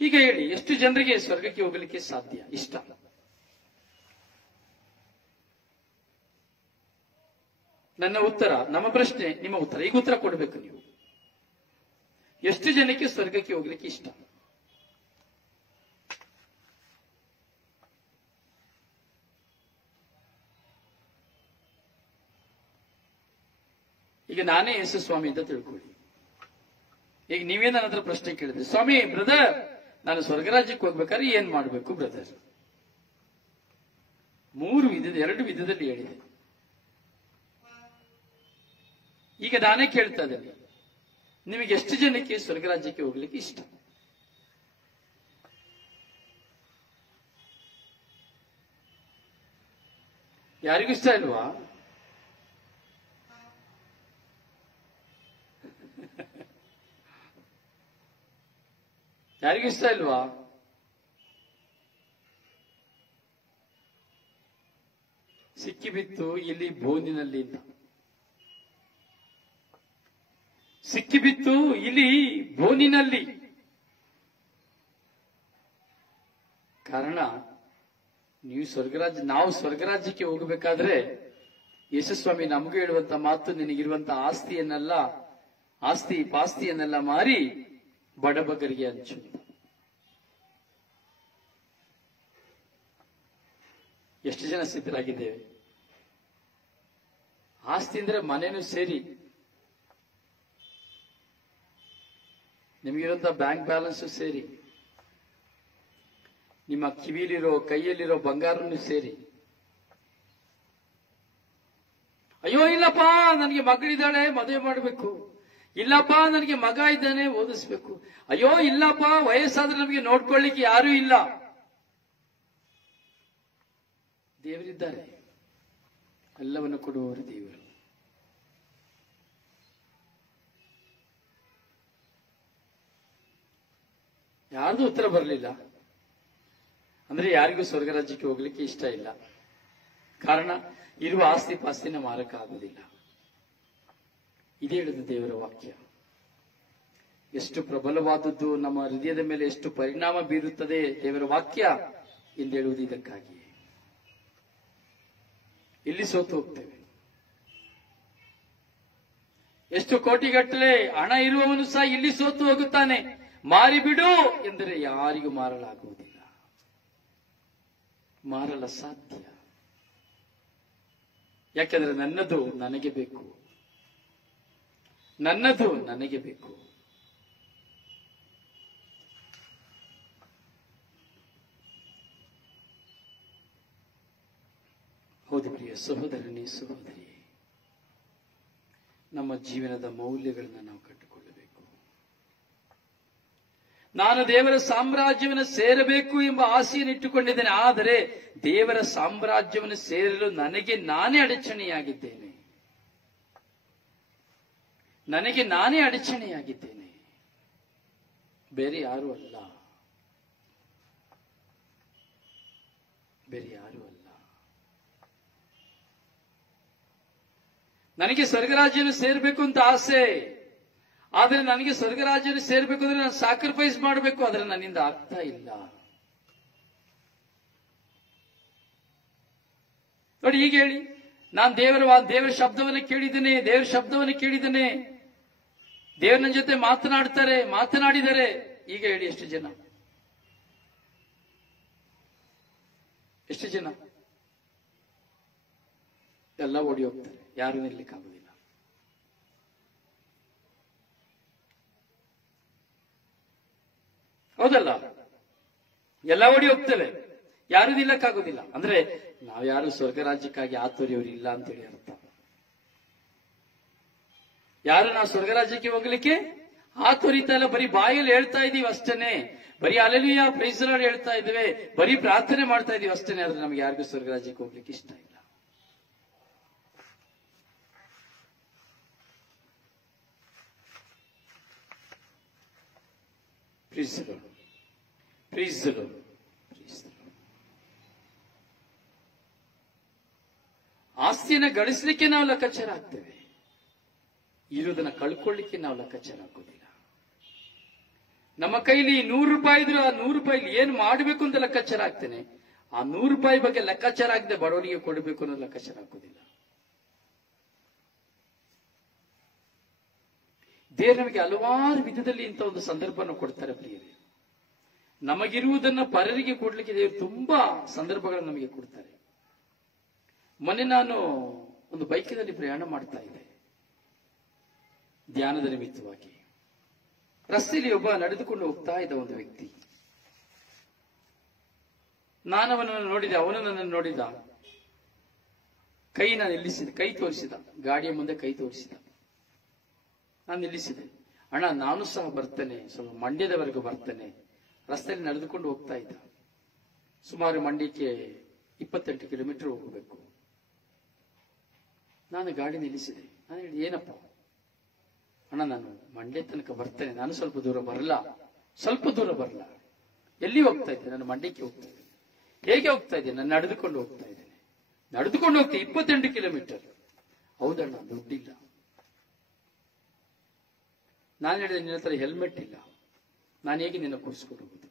ಈಗ ಹೇಳಿ, ಎಷ್ಟು ಜನರಿಗೆ ಸ್ವರ್ಗಕ್ಕೆ ಹೋಗಲಿಕ್ಕೆ ಸಾಧ್ಯ, ಇಷ್ಟ? ನನ್ನ ಉತ್ತರ, ನಮ್ಮ ಪ್ರಶ್ನೆ, ನಿಮ್ಮ ಉತ್ತರ. ಈಗ ಉತ್ತರ ಕೊಡಬೇಕು ನೀವು. ಎಷ್ಟು ಜನಕ್ಕೆ ಸ್ವರ್ಗಕ್ಕೆ ಹೋಗ್ಲಿಕ್ಕೆ ಇಷ್ಟ? ಈಗ ನಾನೇ ಯೇಸು ಸ್ವಾಮಿ ಅಂತ ತಿಳ್ಕೊಳ್ಳಿ. ಈಗ ನೀವೇ ನನ್ನ ಹತ್ರ ಪ್ರಶ್ನೆ ಕೇಳಿದ್ರಿ, ಸ್ವಾಮಿ ಬ್ರದರ್, ನಾನು ಸ್ವರ್ಗರಾಜ್ಯಕ್ಕೆ ಹೋಗ್ಬೇಕಾದ್ರೆ ಏನ್ ಮಾಡಬೇಕು ಬ್ರದರ್? 2 ವಿಧದಲ್ಲಿ ಹೇಳಿದೆ. ಈಗ ನಾನೇ ಕೇಳ್ತಾ ಇದ್ದೇನೆ, ನಿಮಗೆ ಎಷ್ಟು ಜನಕ್ಕೆ ಸ್ವರ್ಗರಾಜ್ಯಕ್ಕೆ ಹೋಗ್ಲಿಕ್ಕೆ ಇಷ್ಟ? ಯಾರಿಗೂ ಇಷ್ಟ ಇಲ್ವಾ? ಯಾರಿಗೂ ಇಷ್ಟ ಇಲ್ವಾ? ಸಿಕ್ಕಿಬಿತ್ತು ಇಲ್ಲಿ ಬೋನಿನಲ್ಲಿ ಅಂತ. ಸಿಕ್ಕಿಬಿತ್ತು ಇಲ್ಲಿ ಬೋನಿನಲ್ಲಿ. ಕಾರಣ, ನಾವು ಸ್ವರ್ಗರಾಜ್ಯಕ್ಕೆ ಹೋಗಬೇಕಾದ್ರೆ ಯೇಸುಸ್ವಾಮಿ ನಮಗೂ ಹೇಳುವಂತ ಮಾತು, ನಿನಗಿರುವಂತ ಆಸ್ತಿ ಪಾಸ್ತಿಯನ್ನೆಲ್ಲ ಮಾರಿ ಬಡಬಗರಿಗೆ ಹಂಚು. ಎಷ್ಟು ಜನ ಸಿದ್ಧರಾಗಿದ್ದೇವೆ? ಆಸ್ತಿ ಅಂದ್ರೆ ಮನೇನು ಸೇರಿ, ನಿಮಗಿರುವಂತ ಬ್ಯಾಂಕ್ ಬ್ಯಾಲೆನ್ಸ್ ಸೇರಿ, ನಿಮ್ಮ ಕಿವಿಲಿರೋ ಕೈಯಲ್ಲಿರೋ ಬಂಗಾರನು ಸೇರಿ. ಅಯ್ಯೋ ಇಲ್ಲಪ್ಪ, ನನಗೆ ಮಗಳಿದ್ದಾಳೆ, ಮದುವೆ ಮಾಡಬೇಕು. ಇಲ್ಲಪ್ಪ, ನನಗೆ ಮಗ ಇದ್ದಾನೆ, ಓದಿಸ್ಬೇಕು. ಅಯ್ಯೋ ಇಲ್ಲಪ್ಪ, ವಯಸ್ಸಾದ್ರೆ ನಮಗೆ ನೋಡ್ಕೊಳ್ಳಿಕ್ಕೆ ಯಾರೂ ಇಲ್ಲ. ದೇವರಿದ್ದಾರೆ, ಎಲ್ಲವನ್ನು ಕೊಡುವವರು ದೇವರು. ಯಾರ್ದು ಉತ್ತರ ಬರಲಿಲ್ಲ ಅಂದ್ರೆ ಯಾರಿಗೂ ಸ್ವರ್ಗರಾಜ್ಯಕ್ಕೆ ಹೋಗ್ಲಿಕ್ಕೆ ಇಷ್ಟ ಇಲ್ಲ. ಕಾರಣ, ಇರುವ ಆಸ್ತಿ ಪಾಸ್ತಿನ ಮಾರಕ ಆಗುವುದಿಲ್ಲ. ಇದೇ ಹೇಳಿದ ದೇವರ ವಾಕ್ಯ. ಎಷ್ಟು ಪ್ರಬಲವಾದದ್ದು, ನಮ್ಮ ಹೃದಯದ ಮೇಲೆ ಎಷ್ಟು ಪರಿಣಾಮ ಬೀರುತ್ತದೆ ದೇವರ ವಾಕ್ಯ ಎಂದೇಳುವುದು ಇದಕ್ಕಾಗಿ. ಇಲ್ಲಿ ಸೋತು ಹೋಗ್ತೇವೆ. ಎಷ್ಟು ಕೋಟಿಗಟ್ಟಲೆ ಹಣ ಇರುವವನು ಸಹ ಇಲ್ಲಿ ಸೋತು ಹೋಗುತ್ತಾನೆ. ಮಾರಿಬಿಡು ಎಂದರೆ ಯಾರಿಗೂ ಮಾರಲಾಗುವುದಿಲ್ಲ, ಮಾರಲ ಸಾಧ್ಯ. ಯಾಕೆಂದ್ರೆ ನನ್ನದು ನನಗೆ ಬೇಕು, ನನ್ನದು ನನಗೆ ಬೇಕು. ಹೌದು ಪ್ರಿಯ ಸಹೋದರನೇ, ಸಹೋದರಿ, ನಮ್ಮ ಜೀವನದ ಮೌಲ್ಯಗಳನ್ನು ನಾವು ಕಟ್ಟಿಕೊಳ್ಳಬೇಕು. ನಾನು ದೇವರ ಸಾಮ್ರಾಜ್ಯವನ್ನು ಸೇರಬೇಕು ಎಂಬ ಆಸೆಯನ್ನು ಇಟ್ಟುಕೊಂಡಿದ್ದೇನೆ. ಆದರೆ ದೇವರ ಸಾಮ್ರಾಜ್ಯವನ್ನು ಸೇರಲು ನನಗೆ ನಾನೇ ಅಡಚಣೆಯಾಗಿದ್ದೇನೆ. ನನಗೆ ನಾನೇ ಅಡಚಣೆಯಾಗಿದ್ದೇನೆ, ಬೇರೆ ಯಾರೂ ಅಲ್ಲ. ಬೇರೆ ಯಾರೂ ಅಲ್ಲ. ನನಗೆ ಸ್ವರ್ಗರಾಜ್ಯವನ್ನು ಸೇರಬೇಕು ಅಂತ ಆಸೆ. ಆದರೆ ನನಗೆ ಸ್ವರ್ಗರಾಜ್ಯವನ್ನು ಸೇರಬೇಕು ಅಂದ್ರೆ ನಾನು ಸ್ಯಾಕ್ರಿಫೈಸ್ ಮಾಡಬೇಕು. ಆದರೆ ನನ್ನಿಂದ ಆಗ್ತಾ ಇಲ್ಲ. ನೋಡಿ, ಈಗ ಹೇಳಿ, ನಾನು ದೇವರ ಶಬ್ದವನ್ನು ಕೇಳಿದ್ದೇನೆ. ದೇವರ ಶಬ್ದವನ್ನು ಕೇಳಿದ್ದೇನೆ. ದೇವರು ನನ್ನ ಜೊತೆ ಮಾತನಾಡಿದರೆ. ಈಗ ಹೇಳಿ, ಎಷ್ಟು ಜನ ಎಲ್ಲ ಓಡಿ ಹೋಗ್ತಾರೆ. ಯಾರು ನಿಲ್ಲಕ್ಕಾಗುದಿಲ್ಲ. ಹೌದಲ್ಲ? ಎಲ್ಲ ಓಡಿ ಹೋಗ್ತೇವೆ, ಯಾರು ನಿಲ್ಲಕ್ಕಾಗುದಿಲ್ಲ. ಅಂದ್ರೆ ನಾವ್ಯಾರು ಸ್ವರ್ಗ ರಾಜ್ಯಕ್ಕಾಗಿ ಆತುರಿಯವರು ಇಲ್ಲ ಅಂತೇಳಿ ಅರ್ಥ. ಯಾರು ನಾವು ಸ್ವರ್ಗ ರಾಜ್ಯಕ್ಕೆ ಹೋಗ್ಲಿಕ್ಕೆ ಆತುರಿತಾ ಇಲ್ಲ. ಬರೀ ಬಾಯಲ್ಲಿ ಹೇಳ್ತಾ ಇದೀವಿ ಅಷ್ಟೇನೆ. ಬರೀ ಅಲ್ಲೆಲೂಯಾ ಪ್ರೈಸ್ ಲಾರ್ಡ್ ಹೇಳ್ತಾ ಇದ್ದೇವೆ, ಬರೀ ಪ್ರಾರ್ಥನೆ ಮಾಡ್ತಾ ಇದೀವಿ ಅಷ್ಟೇನೆ. ಆದ್ರೆ ನಮ್ಗೆ ಯಾರಿಗೂ ಸ್ವರ್ಗ ರಾಜ್ಯಕ್ಕೆ ಹೋಗ್ಲಿಕ್ಕೆ ಇಷ್ಟ ಇಲ್ಲ. ಪ್ರೀಸ್ ದ ಲಾರ್ಡ್. ಆಸ್ತಿಯನ್ನು ಗಳಿಸಲಿಕ್ಕೆ ನಾವು ಲೆಕ್ಕಾಚಾರ ಆಗ್ತೇವೆ, ಇರುವುದನ್ನು ಕಳ್ಕೊಳ್ಳಿಕ್ಕೆ ನಾವು ಲೆಕ್ಕಾಚಾರ ಹಾಕೋದಿಲ್ಲ. ನಮ್ಮ ಕೈಲಿ 100 ರೂಪಾಯಿ ಇದ್ರೆ ಆ 100 ರೂಪಾಯಿ ಏನ್ ಮಾಡಬೇಕು ಅಂತ ಲೆಕ್ಕಾಚಾರ ಆಗ್ತೇನೆ. ಆ 100 ರೂಪಾಯಿ ಬಗ್ಗೆ ಲೆಕ್ಕಾಚಾರ ಆಗದೆ ಬಡವರಿಗೆ ಕೊಡಬೇಕು ಅನ್ನೋ ಲೆಕ್ಕಾಚಾರ ಹಾಕೋದಿಲ್ಲ. ದೇವರು ನಮಗೆ ಹಲವಾರು ವಿಧದಲ್ಲಿ ಇಂಥ ಒಂದು ಸಂದರ್ಭವನ್ನು ಕೊಡ್ತಾರೆ ಪ್ರಿಯರೇ. ನಮಗಿರುವುದನ್ನ ಪರರಿಗೆ ಕೊಡ್ಲಿಕ್ಕೆ ದೇವರು ತುಂಬಾ ಸಂದರ್ಭಗಳನ್ನು ನಮಗೆ ಕೊಡ್ತಾರೆ. ಮೊನ್ನೆ ನಾನು ಒಂದು ಬೈಕಿನಲ್ಲಿ ಪ್ರಯಾಣ ಮಾಡ್ತಾ ಇದ್ದೆ, ಧ್ಯಾನದ ನಿಮಿತ್ತವಾಗಿ. ರಸ್ತೆಯಲ್ಲಿ ಒಬ್ಬ ನಡೆದುಕೊಂಡು ಹೋಗ್ತಾ ಇದ್ದ ಒಂದು ವ್ಯಕ್ತಿ. ನಾನು ಅವನನ್ನು ನೋಡಿದೆ, ಅವನು ನನ್ನನ್ನು ನೋಡಿದ. ನಿಲ್ಲಿಸಿದೆ, ಕೈ ತೋರಿಸಿದ, ಗಾಡಿಯ ಮುಂದೆ ಕೈ ತೋರಿಸಿದ. ನಾನು ನಿಲ್ಲಿಸಿದೆ. ಅಣ್ಣ, ನಾನು ಸಹ ಬರ್ತೇನೆ, ಸ್ವಲ್ಪ ಮಂಡ್ಯದವರೆಗೂ ಬರ್ತೇನೆ. ರಸ್ತೆಯಲ್ಲಿ ನಡೆದುಕೊಂಡು ಹೋಗ್ತಾ ಇದ್ದ. ಸುಮಾರು ಮಂಡ್ಯಕ್ಕೆ 28 ಕಿಲೋಮೀಟರ್ ಹೋಗಬೇಕು. ನಾನು ಗಾಡಿ ನಿಲ್ಲಿಸಿದೆ. ನಾನು ಹೇಳಿ, ಏನಪ್ಪ? ಅಣ್ಣ, ನಾನು ಮಂಡ್ಯ ತನಕ ಬರ್ತೇನೆ, ನಾನು ಸ್ವಲ್ಪ ದೂರ ಬರಲ್ಲ. ಎಲ್ಲಿ ಹೋಗ್ತಾ ಇದ್ದೆ? ನಾನು ಮಂಡ್ಯಕ್ಕೆ ಹೋಗ್ತಾ ಇದ್ದೇನೆ. ಹೇಗೆ ಹೋಗ್ತಾ ಇದ್ದೇನೆ? ನಾನು ನಡೆದುಕೊಂಡು ಹೋಗ್ತಾ ಇದ್ದೇನೆ. ನಡೆದುಕೊಂಡು ಹೋಗ್ತೇನೆ 28 ಕಿಲೋಮೀಟರ್. ಹೌದಣ್ಣ, ದುಡ್ಡಿಲ್ಲ. ನಾನು ಹೇಳಿದೆ, ನಿನ್ನ ಹತ್ರ ಹೆಲ್ಮೆಟ್ ಇಲ್ಲ, ನಾನು ಹೇಗೆ ನಿನ್ನ ಕೂರಿಸ್ಕೊಂಡು ಹೋಗುದು?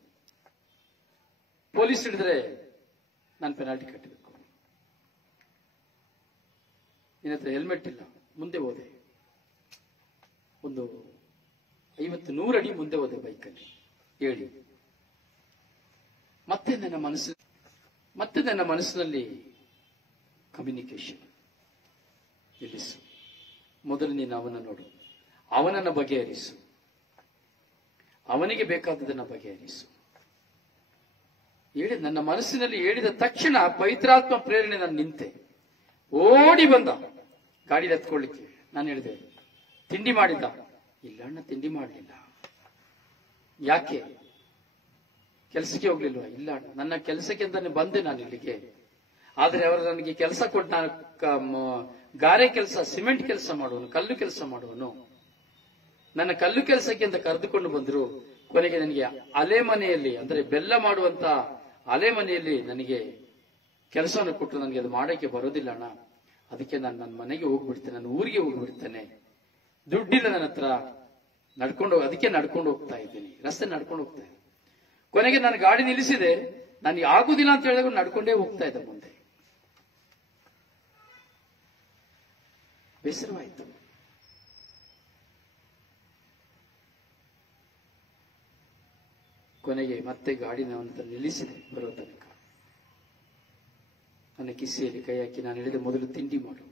ಪೊಲೀಸ್ ಹಿಡಿದ್ರೆ ನಾನು ಪೆನಾಲ್ಟಿ ಕಟ್ಟಬೇಕು. ನಿನ್ನ ಹತ್ರ ಹೆಲ್ಮೆಟ್ ಇಲ್ಲ. ಮುಂದೆ ಹೋದೆ, ಒಂದು 50-100 ಅಡಿ ಮುಂದೆ ಹೋದೆ ಬೈಕಲ್ಲಿ. ಹೇಳಿ, ಮತ್ತೆ ನನ್ನ ಮನಸ್ಸಿನಲ್ಲಿ ಕಮ್ಯುನಿಕೇಶನ್ ನಿಲ್ಲಿಸು. ಮೊದಲು ನೀನು ಅವನ ನೋಡು, ಅವನನ್ನ ಬಗೆಹರಿಸು, ಅವನಿಗೆ ಬೇಕಾದದನ್ನ ಬಗೆಹರಿಸು ಹೇಳಿ. ನನ್ನ ಮನಸ್ಸಿನಲ್ಲಿ ಹೇಳಿದ ತಕ್ಷಣ ಪವಿತ್ರಾತ್ಮ ಪ್ರೇರಣೆ ನಾನು ನಿಂತೆ. ಓಡಿ ಬಂದ ಗಾಡಿ ಎತ್ಕೊಳ್ಳಿಕ್ಕೆ. ನಾನು ಹೇಳಿದೆ, ತಿಂಡಿ ಮಾಡಿದ್ದ? ಇಲ್ಲ ಅಣ್ಣ, ತಿಂಡಿ ಮಾಡಲಿಲ್ಲ. ಯಾಕೆ? ಕೆಲಸಕ್ಕೆ ಹೋಗ್ಲಿಲ್ವಾ? ಇಲ್ಲ ಅಣ್ಣ, ನನ್ನ ಕೆಲಸಕ್ಕೆ ಅಂತಾನೆ ಬಂದೆ ನಾನು ಇಲ್ಲಿಗೆ. ಆದ್ರೆ ಅವರು ನನಗೆ ಕೆಲಸ ಕೊಟ್ಟು, ನಾನು ಗಾರೆ ಕೆಲಸ, ಸಿಮೆಂಟ್ ಕೆಲಸ ಮಾಡುವನು, ಕಲ್ಲು ಕೆಲಸ ಮಾಡುವನು. ನನ್ನ ಕಲ್ಲು ಕೆಲಸಕ್ಕೆ ಅಂತ ಕರೆದುಕೊಂಡು ಬಂದ್ರು. ಕೊನೆಗೆ ನನಗೆ ಅಲೆ ಮನೆಯಲ್ಲಿ, ಅಂದ್ರೆ ಬೆಲ್ಲ ಮಾಡುವಂತ ಅಲೆ ಮನೆಯಲ್ಲಿ ನನಗೆ ಕೆಲಸವನ್ನು ಕೊಟ್ಟು, ನನಗೆ ಅದು ಮಾಡಕ್ಕೆ ಬರೋದಿಲ್ಲ ಅಣ್ಣ. ಅದಕ್ಕೆ ನಾನು ನನ್ನ ಮನೆಗೆ ಹೋಗ್ಬಿಡ್ತೇನೆ, ನನ್ನ ಊರಿಗೆ ಹೋಗ್ಬಿಡ್ತೇನೆ. ದುಡ್ಡಿಲ್ಲ ನನ್ನ ಹತ್ರ. ಅದಕ್ಕೆ ನಡ್ಕೊಂಡು ಹೋಗ್ತಾ ಇದ್ದೀನಿ, ರಸ್ತೆ ನಡ್ಕೊಂಡು ಹೋಗ್ತಾ ಇದ್ದೀನಿ. ಕೊನೆಗೆ ನಾನು ಗಾಡಿ ನಿಲ್ಲಿಸಿದೆ. ನನಗೆ ಆಗುದಿಲ್ಲ ಅಂತ ಹೇಳಿದಾಗ ನಡ್ಕೊಂಡೇ ಹೋಗ್ತಾ ಇದ್ದೆ ಮುಂದೆ. ಬೇಸರವಾಯಿತು. ಕೊನೆಗೆ ಮತ್ತೆ ಗಾಡಿನ ನಿಲ್ಲಿಸಿದೆ. ಬರೋ ತನಕ ನನ್ನ ಕಿಸೆಯಲ್ಲಿ ಕೈ ಹಾಕಿ ನಾನು ಹೇಳಿದೆ, ಮೊದಲು ತಿಂಡಿ ಮಾಡು.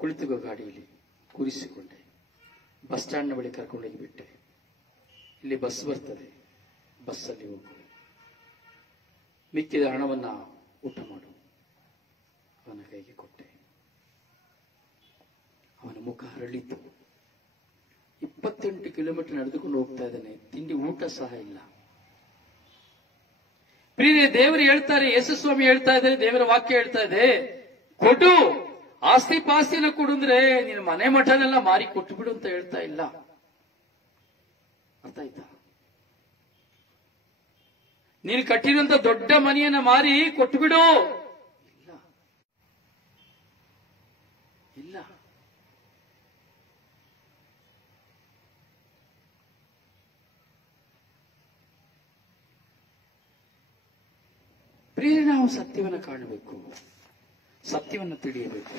ಕುಳಿತುಗೋ. ಗಾಡಿಯಲ್ಲಿ ಕೂರಿಸಿಕೊಂಡೆ. ಬಸ್ ಸ್ಟ್ಯಾಂಡ್ನ ಬಳಿ ಕರ್ಕೊಂಡೋಗಿ ಬಿಟ್ಟೆ. ಇಲ್ಲಿ ಬಸ್ ಬರ್ತದೆ, ಬಸ್ಸಲ್ಲಿ ಹೋಗು. ಮಿಕ್ಕಿದ ಹಣವನ್ನ ಊಟ ಮಾಡು. ಅವನ ಕೈಗೆ ಕೊಟ್ಟೆ. ಅವನು ಮುಖ ಹರಳಿತು. 28 ಕಿಲೋಮೀಟರ್ ನಡೆದುಕೊಂಡು ಹೋಗ್ತಾ ಇದ್ದಾನೆ, ತಿಂಡಿ ಊಟ ಸಹ ಇಲ್ಲ. ಪ್ರಿಯರೇ, ದೇವರು ಹೇಳ್ತಾರೆ, ಯೇಸುಸ್ವಾಮಿ ಹೇಳ್ತಾ ಇದ್ದಾರೆ, ದೇವರ ವಾಕ್ಯ ಹೇಳ್ತಾ ಇದೆ, ಕೊಡು, ಆಸ್ತಿ ಪಾಸ್ತಿನ ಕೊಡು ಅಂದ್ರೆ ನೀನು ಮನೆ ಮಠನೆಲ್ಲ ಮಾರಿ ಕೊಟ್ಟು ಬಿಡು ಅಂತ ಹೇಳ್ತಾ ಇಲ್ಲ. ಅರ್ಥ ಆಯ್ತಾ? ನೀನು ಕಟ್ಟಿರುವಂತ ದೊಡ್ಡ ಮನೆಯನ್ನ ಮಾರಿ ಕೊಟ್ಟು ಬಿಡು. ಇಲ್ಲ ಇಲ್ಲ. ಪ್ರಿಯ, ನಾವು ಸತ್ಯವನ್ನು ಕಾಣಬೇಕು, ಸತ್ಯವನ್ನು ತಿಳಿಯಬೇಕು.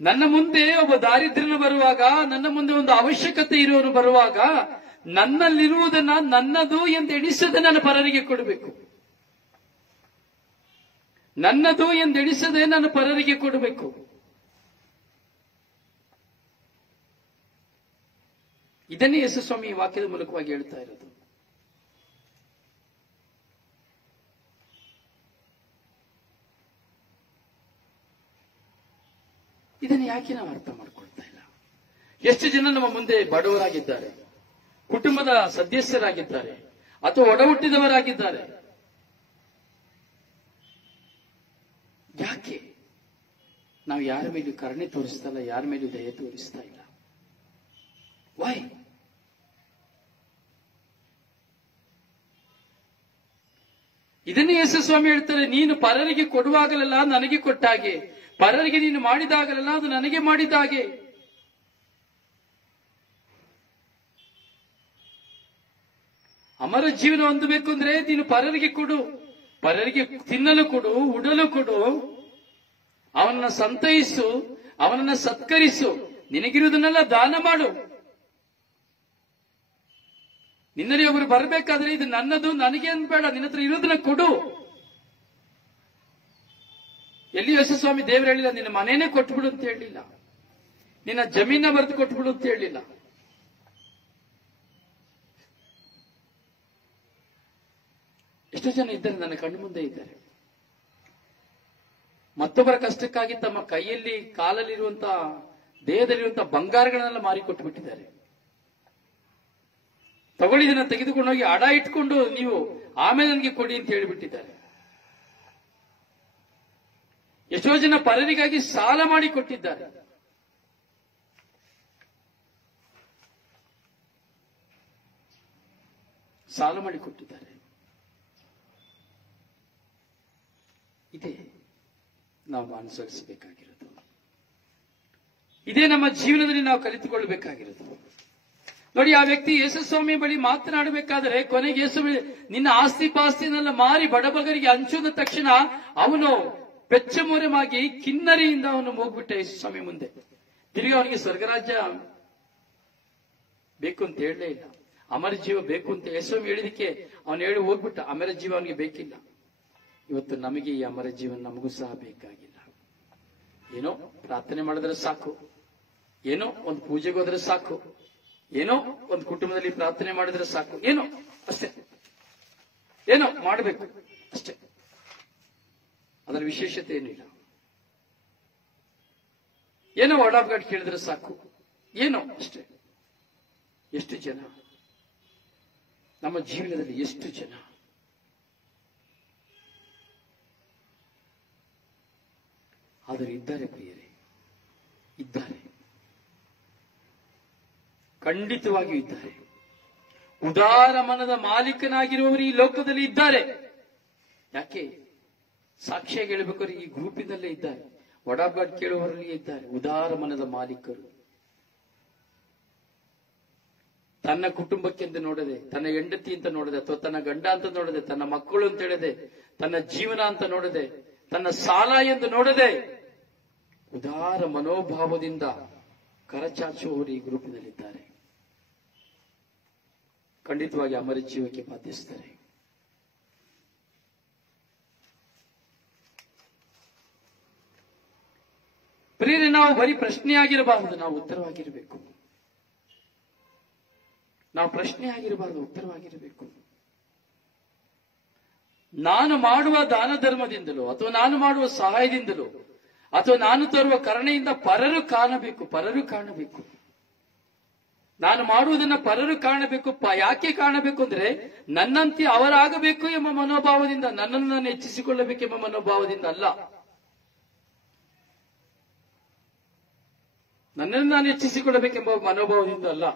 ನನ್ನ ಮುಂದೆ ಒಬ್ಬ ದಾರಿದ್ರ್ಯನು ಬರುವಾಗ, ನನ್ನ ಮುಂದೆ ಒಂದು ಅವಶ್ಯಕತೆ ಇರುವವನು ಬರುವಾಗ, ನನ್ನಲ್ಲಿರುವುದನ್ನ ನನ್ನದು ಎಂದು ಎಣಿಸದೆ ನಾನು ಪರರಿಗೆ ಕೊಡಬೇಕು. ನನ್ನದು ಎಂದೆಣಿಸದೆ ನಾನು ಪರರಿಗೆ ಕೊಡಬೇಕು. ಇದನ್ನೇ ಯೇಸುಸ್ವಾಮಿ ಈ ವಾಕ್ಯದ ಮೂಲಕವಾಗಿ ಹೇಳ್ತಾ ಇರೋದು. ಇದನ್ನು ಯಾಕೆ ನಾವು ಅರ್ಥ ಮಾಡ್ಕೊಳ್ತಾ ಇಲ್ಲ? ಎಷ್ಟು ಜನ ನಮ್ಮ ಮುಂದೆ ಬಡವರಾಗಿದ್ದಾರೆ, ಕುಟುಂಬದ ಸದಸ್ಯರಾಗಿದ್ದಾರೆ, ಅಥವಾ ಒಡ ಹುಟ್ಟಿದವರಾಗಿದ್ದಾರೆ. ಯಾಕೆ ನಾವು ಯಾರ ಮೇಲೂ ಕರುಣೆ ತೋರಿಸ್ತಾ ಇಲ್ಲ, ಯಾರ ಮೇಲೂ ದಯೆ ತೋರಿಸ್ತಾ ಇಲ್ಲ? ವೈ? ಇದನ್ನೇ ಯೇಸುಸ್ವಾಮಿ ಹೇಳ್ತಾರೆ, ನೀನು ಪರರಿಗೆ ಕೊಡುವಾಗಲೆಲ್ಲ ನನಗೆ ಕೊಟ್ಟ ಹಾಗೆ, ಪರರಿಗೆ ನೀನು ಮಾಡಿದಾಗಲೆಲ್ಲ ಅದು ನನಗೆ ಮಾಡಿದ ಹಾಗೆ. ಅಮರ ಜೀವನ ಹೊಂದಬೇಕು ಅಂದ್ರೆ ನೀನು ಪರರಿಗೆ ಕೊಡು, ಪರರಿಗೆ ತಿನ್ನಲು ಕೊಡು, ಉಡಲು ಕೊಡು, ಅವನನ್ನ ಸಂತೈಸು, ಅವನನ್ನ ಸತ್ಕರಿಸು, ನಿನಗಿರುವುದನ್ನೆಲ್ಲ ದಾನ ಮಾಡು. ನಿನ್ನಲ್ಲಿ ಒಬ್ಬರು ಬರಬೇಕಾದ್ರೆ ಇದು ನನ್ನದು, ನನಗೆ ಅನ್ಬೇಡ, ನಿನ್ನ ಹತ್ರ ಇರೋದನ್ನ ಕೊಡು. ಎಲ್ಲಿ ಯೇಸುಸ್ವಾಮಿ ದೇವರು ಹೇಳಿಲ್ಲ ನಿನ್ನ ಮನೇನೆ ಕೊಟ್ಬಿಡು ಅಂತ ಹೇಳಿಲ್ಲ, ನಿನ್ನ ಜಮೀನ ಬರೆದು ಕೊಟ್ಬಿಡು ಅಂತ ಹೇಳಿಲ್ಲ. ಎಷ್ಟೋ ಜನ ಇದ್ದಾರೆ, ನನ್ನ ಕಣ್ಣು ಮುಂದೆ ಇದ್ದಾರೆ, ಮತ್ತೊಬ್ಬರ ಕಷ್ಟಕ್ಕಾಗಿ ತಮ್ಮ ಕೈಯಲ್ಲಿ ಕಾಲಲ್ಲಿರುವಂತ ದೇಹದಲ್ಲಿರುವಂತಹ ಬಂಗಾರಗಳನ್ನೆಲ್ಲ ಮಾರಿಕೊಟ್ಟು ಬಿಟ್ಟಿದ್ದಾರೆ. ತಗೊಳ್ಳಿದನ್ನ ತೆಗೆದುಕೊಂಡು ಹೋಗಿ ಅಡ ಇಟ್ಕೊಂಡು ನೀವು ಆಮೇಲೆ ನನಗೆ ಕೊಡಿ ಅಂತ ಹೇಳಿಬಿಟ್ಟಿದ್ದಾರೆ. ಎಷ್ಟೋ ಜನ ಪರರಿಗಾಗಿ ಸಾಲ ಮಾಡಿ ಕೊಟ್ಟಿದ್ದಾರೆ. ಸಾಲ ಮಾಡಿ ಕೊಟ್ಟಿದ್ದಾರೆ. ಇದೇ ನಾವು ಅನುಸರಿಸಬೇಕಾಗಿರೋದು, ಇದೇ ನಮ್ಮ ಜೀವನದಲ್ಲಿ ನಾವು ಕಲಿತುಕೊಳ್ಳಬೇಕಾಗಿರೋದು. ನೋಡಿ, ಆ ವ್ಯಕ್ತಿ ಯೇಸುಸ್ವಾಮಿ ಬಳಿ ಮಾತನಾಡಬೇಕಾದರೆ ಕೊನೆಗೆ ಯೇಸು ನಿನ್ನ ಆಸ್ತಿ ಪಾಸ್ತಿನೆಲ್ಲ ಮಾರಿ ಬಡಬಗರಿಗೆ ಹಂಚುದ ತಕ್ಷಣ ಅವನು ಬೆಚ್ಚಮೋರೆಮಾಗಿ ಕಿನ್ನರಿಯಿಂದ ಅವನು ಹೋಗ್ಬಿಟ್ಟ ಯೇಸುಸ್ವಾಮಿ ಮುಂದೆ. ತಿರುಗಿ ಅವನಿಗೆ ಸ್ವರ್ಗರಾಜ್ಯ ಬೇಕು ಅಂತ ಹೇಳಲೇ ಇಲ್ಲ, ಅಮರ ಜೀವ ಬೇಕು ಅಂತ ಯೇಸುಸ್ವಾಮಿ ಹೇಳಿದಕ್ಕೆ ಅವನು ಹೇಳಿ ಹೋಗ್ಬಿಟ್ಟ. ಅಮರ ಜೀವ ಅವನಿಗೆ ಬೇಕಿಲ್ಲ. ಇವತ್ತು ನಮಗೆ ಈ ಅಮರ ಜೀವನ ನಮಗೂ ಸಹ ಬೇಕಾಗಿಲ್ಲ. ಏನೋ ಪ್ರಾರ್ಥನೆ ಮಾಡಿದ್ರೆ ಸಾಕು, ಏನೋ ಒಂದು ಪೂಜೆಗೆ ಹೋದ್ರೆ ಸಾಕು, ಏನೋ ಒಂದು ಕುಟುಂಬದಲ್ಲಿ ಪ್ರಾರ್ಥನೆ ಮಾಡಿದ್ರೆ ಸಾಕು, ಏನೋ ಅಷ್ಟೇ, ಏನೋ ಮಾಡಬೇಕು ಅಷ್ಟೇ, ಅದರ ವಿಶೇಷತೆ ಏನಿಲ್ಲ. ಏನೋ ವರ್ಡ್ ಆಫ್ ಗಾಡ್ ಕೇಳಿದ್ರೆ ಸಾಕು, ಏನೋ ಅಷ್ಟೇ. ಎಷ್ಟು ಜನ ನಮ್ಮ ಜೀವನದಲ್ಲಿ, ಎಷ್ಟು ಜನ ಆದರೆ ಇದ್ದಾರೆ ಪ್ರಿಯರೇ, ಇದ್ದಾರೆ, ಖಂಡಿತವಾಗಿಯೂ ಇದ್ದಾರೆ. ಉದಾರ ಮನದ ಮಾಲೀಕನಾಗಿರುವವರು ಈ ಲೋಕದಲ್ಲಿ ಇದ್ದಾರೆ. ಯಾಕೆ ಸಾಕ್ಷಿಯಾಗಿ ಹೇಳ್ಬೇಕಾದ್ರೆ ಈ ಗ್ರೂಪಿನಲ್ಲೇ ಇದ್ದಾರೆ, ಒಡಾಬಾಡ್ ಕೇಳುವವರಲ್ಲಿ ಇದ್ದಾರೆ ಉದಾರ ಮನದ ಮಾಲೀಕರು. ತನ್ನ ಕುಟುಂಬಕ್ಕೆ ಅಂತ ನೋಡದೆ, ತನ್ನ ಹೆಂಡತಿ ಅಂತ ನೋಡದೆ, ಅಥವಾ ತನ್ನ ಗಂಡ ಅಂತ ನೋಡದೆ, ತನ್ನ ಮಕ್ಕಳು ಅಂತ ಹೇಳದೆ, ತನ್ನ ಜೀವನ ಅಂತ ನೋಡದೆ, ತನ್ನ ಸಾಲ ಎಂದು ನೋಡದೆ, ಉದಾರ ಮನೋಭಾವದಿಂದ ಕರಚಾಚುವವರು ಈ ಗ್ರೂಪಿನಲ್ಲಿದ್ದಾರೆ. ಖಂಡಿತವಾಗಿ ಅಮರ ಜೀವಕ್ಕೆ ಬಾಧಿಸ್ತಾರೆ. ಪ್ರಿಯರೇ, ನಾವು ಬರೀ ಪ್ರಶ್ನೆ ಆಗಿರಬಾರದು, ನಾವು ಉತ್ತರವಾಗಿರಬೇಕು. ನಾವು ಪ್ರಶ್ನೆ ಆಗಿರಬಾರದು, ಉತ್ತರವಾಗಿರಬೇಕು. ನಾನು ಮಾಡುವ ದಾನ ಧರ್ಮದಿಂದಲೋ ಅಥವಾ ನಾನು ಮಾಡುವ ಸಹಾಯದಿಂದಲೋ ಅಥವಾ ನಾನು ತರುವ ಕರುಣೆಯಿಂದ ಪರರು ಕಾಣಬೇಕು. ನಾನು ಮಾಡುವುದನ್ನ ಪರರು ಕಾಣಬೇಕು. ಯಾಕೆ ಕಾಣಬೇಕು ಅಂದ್ರೆ ನನ್ನಂತೆ ಅವರಾಗಬೇಕು ಎಂಬ ಮನೋಭಾವದಿಂದ, ನನ್ನನ್ನು ನಾನು ಹೆಚ್ಚಿಸಿಕೊಳ್ಳಬೇಕೆಂಬ ಮನೋಭಾವದಿಂದ ಅಲ್ಲ. ನನ್ನನ್ನು ನಾನು ಹೆಚ್ಚಿಸಿಕೊಳ್ಳಬೇಕೆಂಬ ಮನೋಭಾವದಿಂದ ಅಲ್ಲ.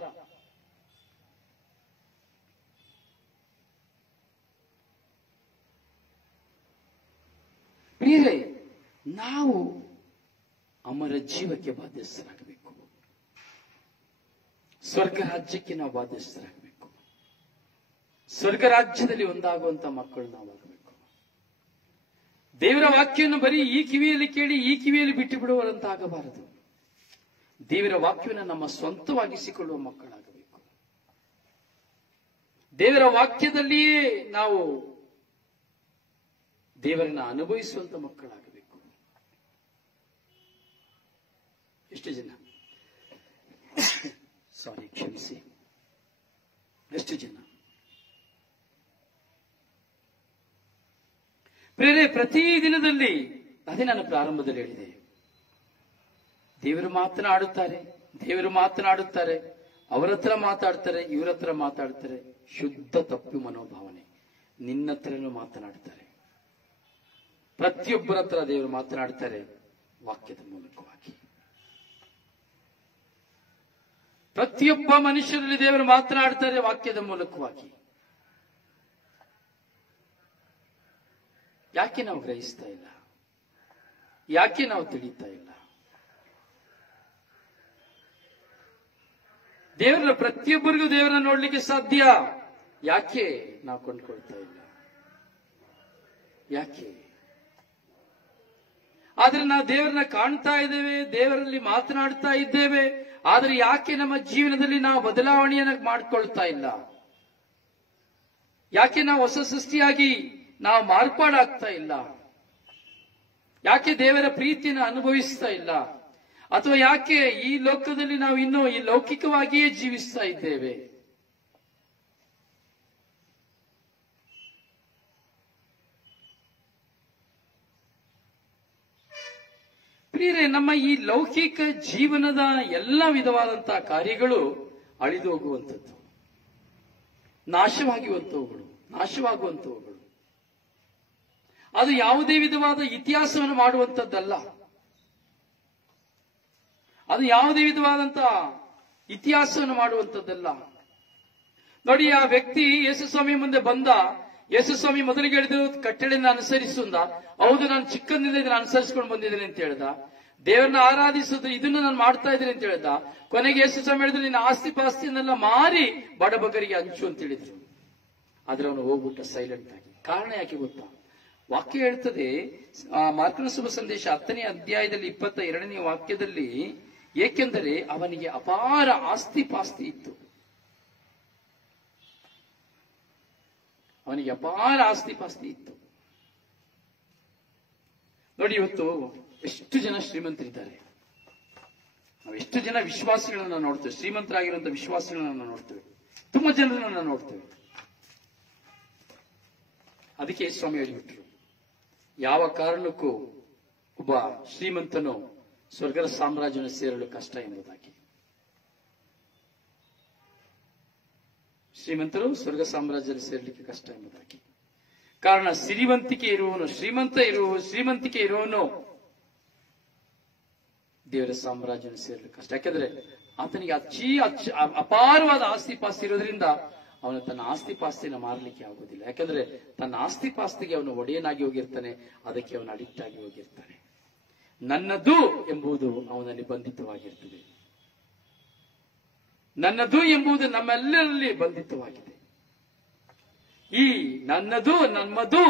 ಪ್ರಿಯರೇ, ನಾವು ಅಮರ ಜೀವಕ್ಕೆ ಬಾಧ್ಯಸ್ಥರಾಗಬೇಕು. ಸ್ವರ್ಗ ರಾಜ್ಯಕ್ಕೆ ನಾವು ಬಾಧ್ಯಸ್ಥರಾಗಬೇಕು. ಸ್ವರ್ಗ ರಾಜ್ಯದಲ್ಲಿ ಒಂದಾಗುವಂತ ಮಕ್ಕಳು ನಾವಾಗಬೇಕು. ದೇವರ ವಾಕ್ಯವನ್ನು ಬರೀ ಈ ಕಿವಿಯಲ್ಲಿ ಕೇಳಿ ಈ ಕಿವಿಯಲ್ಲಿ ಬಿಟ್ಟು ಬಿಡುವರಂತಾಗಬಾರದು. ದೇವರ ವಾಕ್ಯವನ್ನು ನಮ್ಮ ಸ್ವಂತವಾಗಿಸಿಕೊಳ್ಳುವ ಮಕ್ಕಳಾಗಬೇಕು. ದೇವರ ವಾಕ್ಯದಲ್ಲಿಯೇ ನಾವು ದೇವರನ್ನ ಅನುಭವಿಸುವಂತ ಮಕ್ಕಳಾಗಬೇಕು. ಎಷ್ಟು ಜನ ಕ್ಷಮಿಸಿ, ಎಷ್ಟು ಜನ ಪ್ರೇರೆ ಪ್ರತಿ ದಿನದಲ್ಲಿ, ಅದೇ ನಾನು ಪ್ರಾರಂಭದಲ್ಲಿ ಹೇಳಿದೆ, ದೇವರು ಮಾತನಾಡುತ್ತಾರೆ, ಅವರ ಹತ್ರ ಮಾತಾಡ್ತಾರೆ, ಇವರ ಹತ್ರ ಮಾತಾಡ್ತಾರೆ. ಶುದ್ಧ ತಪ್ಪು ಮನೋಭಾವನೆ. ನಿನ್ನ ಹತ್ರನೂ ಮಾತನಾಡ್ತಾರೆ. ಪ್ರತಿಯೊಬ್ಬರ ಹತ್ರ ದೇವರು ಮಾತನಾಡ್ತಾರೆ ವಾಕ್ಯದ ಮೂಲಕವಾಗಿ. ಪ್ರತಿಯೊಬ್ಬ ಮನುಷ್ಯರಲ್ಲಿ ದೇವರು ಮಾತನಾಡ್ತಾರೆ ವಾಕ್ಯದ ಮೂಲಕವಾಗಿ. ಯಾಕೆ ನಾವು ಗ್ರಹಿಸ್ತಾ ಇಲ್ಲ? ಯಾಕೆ ನಾವು ತಿಳಿತಾ ಇಲ್ಲ? ದೇವರ ಪ್ರತಿಯೊಬ್ಬರಿಗೂ ದೇವರನ್ನ ನೋಡ್ಲಿಕ್ಕೆ ಸಾಧ್ಯ. ಯಾಕೆ ನಾವು ಕೊಂಡ್ಕೊಳ್ತಾ ಇಲ್ಲ? ಯಾಕೆ? ಆದ್ರೆ ನಾವು ದೇವರನ್ನ ಕಾಣ್ತಾ ಇದ್ದೇವೆ, ದೇವರಲ್ಲಿ ಮಾತನಾಡ್ತಾ ಇದ್ದೇವೆ. ಆದರೆ ಯಾಕೆ ನಮ್ಮ ಜೀವನದಲ್ಲಿ ನಾವು ಬದಲಾವಣೆಯನ್ನ ಮಾಡ್ಕೊಳ್ತಾ ಇಲ್ಲ? ಯಾಕೆ ನಾವು ಹೊಸ ಸೃಷ್ಟಿಯಾಗಿ ನಾವು ಮಾರ್ಪಾಡಾಗ್ತಾ ಇಲ್ಲ? ಯಾಕೆ ದೇವರ ಪ್ರೀತಿಯನ್ನು ಅನುಭವಿಸ್ತಾ ಇಲ್ಲ? ಅಥವಾ ಯಾಕೆ ಈ ಲೋಕದಲ್ಲಿ ನಾವು ಇನ್ನೂ ಈ ಲೌಕಿಕವಾಗಿಯೇ ಜೀವಿಸ್ತಾ ಇದ್ದೇವೆ? ಪ್ರಿಯರೇ, ನಮ್ಮ ಈ ಲೌಕಿಕ ಜೀವನದ ಎಲ್ಲ ವಿಧವಾದಂತಹ ಕಾರ್ಯಗಳು ಅಳಿದು ಹೋಗುವಂಥದ್ದು, ನಾಶವಾಗುವಂತವುಗಳು. ಅದು ಯಾವುದೇ ವಿಧವಾದ ಇತಿಹಾಸವನ್ನು ಮಾಡುವಂಥದ್ದಲ್ಲ. ನೋಡಿ, ಆ ವ್ಯಕ್ತಿ ಯೇಸುಸ್ವಾಮಿ ಮುಂದೆ ಬಂದ. ಯೇಸುಸ್ವಾಮಿ ಮೊದಲಿಗೆ ಹೇಳಿದ್ರು ಕಟ್ಟಳೆಯನ್ನು ಅನುಸರಿಸುಂದ. ಹೌದು, ನಾನು ಚಿಕ್ಕಂದಿಂದ ಇದನ್ನು ಅನುಸರಿಸಿಕೊಂಡು ಬಂದಿದ್ದೇನೆ ಅಂತ ಹೇಳ್ದ. ದೇವರನ್ನ ಆರಾಧಿಸುದು ಇದನ್ನು ನಾನು ಮಾಡ್ತಾ ಇದ್ದೇನೆ ಅಂತ ಹೇಳ್ದ. ಕೊನೆಗೆ ಯೇಸುಸ್ವಾಮಿ ಹೇಳಿದ್ರು, ನಿನ್ನ ಆಸ್ತಿ ಪಾಸ್ತಿಯನ್ನೆಲ್ಲ ಮಾರಿ ಬಡಬಗರಿಗೆ ಹಂಚು ಅಂತ ಹೇಳಿದ್ರು. ಆದ್ರೆ ಅವನು ಹೋಗ್ಬಿಟ್ಟ ಸೈಲೆಂಟ್ ಆಗಿ. ಕಾರಣ ಯಾಕೆ ಗೊತ್ತಾ? ವಾಕ್ಯ ಹೇಳ್ತದೆ, ಮಾರ್ಕನ ಶುಭ ಸಂದೇಶ 10ನೇ ಅಧ್ಯಾಯದಲ್ಲಿ 22ನೇ ವಾಕ್ಯದಲ್ಲಿ, ಏಕೆಂದರೆ ಅವನಿಗೆ ಅಪಾರ ಆಸ್ತಿ ಪಾಸ್ತಿ ಇತ್ತು. ನೋಡಿ, ಇವತ್ತು ಎಷ್ಟು ಜನ ಶ್ರೀಮಂತರಿದ್ದಾರೆ. ನಾವು ಎಷ್ಟು ಜನ ವಿಶ್ವಾಸಿಗಳನ್ನ ನೋಡ್ತೇವೆ, ಶ್ರೀಮಂತರಾಗಿರುವಂತಹ ವಿಶ್ವಾಸಿಗಳನ್ನ ನೋಡ್ತೇವೆ, ತುಂಬಾ ಜನರನ್ನ ನೋಡ್ತೇವೆ. ಅದಕ್ಕೆ ಸ್ವಾಮಿ ಹೇಳಿಬಿಟ್ರು, ಯಾವ ಕಾರಣಕ್ಕೂ ಒಬ್ಬ ಶ್ರೀಮಂತನು ಸ್ವರ್ಗದ ಸಾಮ್ರಾಜ್ಯವನ್ನು ಸೇರಲು ಕಷ್ಟ ಎಂಬುದಾಗಿ. ಶ್ರೀಮಂತರು ಸ್ವರ್ಗ ಸಾಮ್ರಾಜ್ಯದಲ್ಲಿ ಸೇರಲಿಕ್ಕೆ ಕಷ್ಟ ಎಂಬುದಾಗಿ. ಕಾರಣ, ಶ್ರೀಮಂತಿಕೆ ಇರುವವನು ದೇವರ ಸಾಮ್ರಾಜ್ಯವನ್ನು ಸೇರಲು ಕಷ್ಟ. ಯಾಕೆಂದ್ರೆ ಆತನಿಗೆ ಅಪಾರವಾದ ಆಸ್ತಿ ಪಾಸ್ತಿ ಇರೋದ್ರಿಂದ ಅವನು ತನ್ನ ಆಸ್ತಿ ಪಾಸ್ತಿಯನ್ನು ಮಾರಲಿಕ್ಕೆ ಆಗುವುದಿಲ್ಲ. ಯಾಕಂದ್ರೆ ತನ್ನ ಆಸ್ತಿ ಪಾಸ್ತಿಗೆ ಅವನು ಒಡೆಯನಾಗಿ ಹೋಗಿರ್ತಾನೆ, ಅದಕ್ಕೆ ಅವನು ಅಡಿಕ್ಟ್ ಆಗಿ ಹೋಗಿರ್ತಾನೆ. ನನ್ನದು ಎಂಬುದು ಅವನಲ್ಲಿ ಬಂಧಿತವಾಗಿರ್ತದೆ. ನನ್ನದು ಎಂಬುದು ನಮ್ಮೆಲ್ಲರಲ್ಲಿ ಬಂಧಿತವಾಗಿದೆ. ಈ ನನ್ನದು ನಮ್ಮದು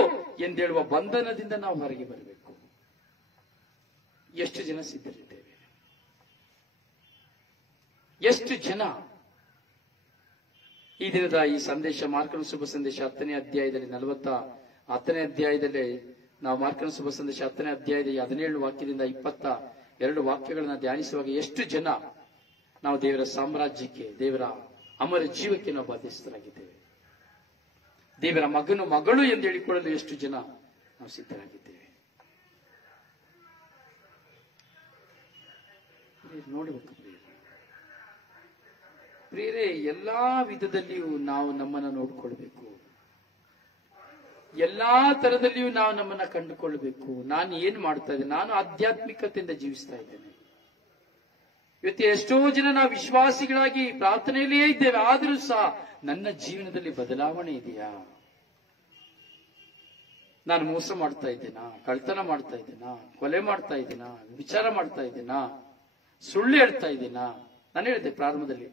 ಎಂದೇಳುವ ಬಂಧನದಿಂದ ನಾವು ಹೊರಗೆ ಬರಬೇಕು. ಎಷ್ಟು ಜನ ಸಿದ್ಧರಿದ್ದೇವೆ? ಎಷ್ಟು ಜನ ಈ ದಿನದ ಈ ಸಂದೇಶ, ಮಾರ್ಕನ ಶುಭ ಸಂದೇಶ 10ನೇ ಅಧ್ಯಾಯದಲ್ಲಿ 10ನೇ ಅಧ್ಯಾಯದಲ್ಲಿ ನಾವು ಮಾರ್ಕನ ಶುಭ ಸಂದೇಶ 10ನೇ ಅಧ್ಯಾಯದ 17 ವಾಕ್ಯದಿಂದ 22 ವಾಕ್ಯಗಳನ್ನ ಧ್ಯಾನಿಸುವಾಗ ಎಷ್ಟು ಜನ ನಾವು ದೇವರ ಸಾಮ್ರಾಜ್ಯಕ್ಕೆ, ದೇವರ ಅಮರ ಜೀವಕ್ಕೆ ನಾವು ಬಾಧ್ಯಸ್ಥರಾಗಿದ್ದೇವೆ? ದೇವರ ಮಗಳು ಎಂದು ಹೇಳಿಕೊಳ್ಳಲು ಎಷ್ಟು ಜನ ನಾವು ಸಿದ್ಧರಾಗಿದ್ದೇವೆ? ನೋಡಬೇಕು ಪ್ರಿಯರೇ, ಎಲ್ಲಾ ವಿಧದಲ್ಲಿಯೂ ನಾವು ನಮ್ಮನ್ನ ನೋಡ್ಕೊಳ್ಬೇಕು. ಎಲ್ಲಾ ತರದಲ್ಲಿಯೂ ನಾವು ನಮ್ಮನ್ನ ಕಂಡುಕೊಳ್ಬೇಕು. ನಾನು ಏನ್ ಮಾಡ್ತಾ ಇದ್ದೇನೆ? ನಾನು ಆಧ್ಯಾತ್ಮಿಕತೆಯಿಂದ ಜೀವಿಸ್ತಾ ಇದ್ದೇನೆ. ಇವತ್ತು ಎಷ್ಟೋ ಜನ ನಾವು ವಿಶ್ವಾಸಿಗಳಾಗಿ ಪ್ರಾರ್ಥನೆಯಲ್ಲಿಯೇ ಇದ್ದೇವೆ, ಆದರೂ ಸಹ ನನ್ನ ಜೀವನದಲ್ಲಿ ಬದಲಾವಣೆ ಇದೆಯಾ? ನಾನು ಮೋಸ ಮಾಡ್ತಾ ಇದ್ದೇನಾ? ಕಳ್ತನ ಮಾಡ್ತಾ ಇದ್ದೇನಾ? ಕೊಲೆ ಮಾಡ್ತಾ ಇದ್ದೇನಾ? ವಿಚಾರ ಮಾಡ್ತಾ ಇದ್ದೇನಾ? ಸುಳ್ಳು ಹೇಳ್ತಾ ಇದ್ದೀನಾ? ನಾನು ಹೇಳಿದೆ ಪ್ರಾರಂಭದಲ್ಲಿ,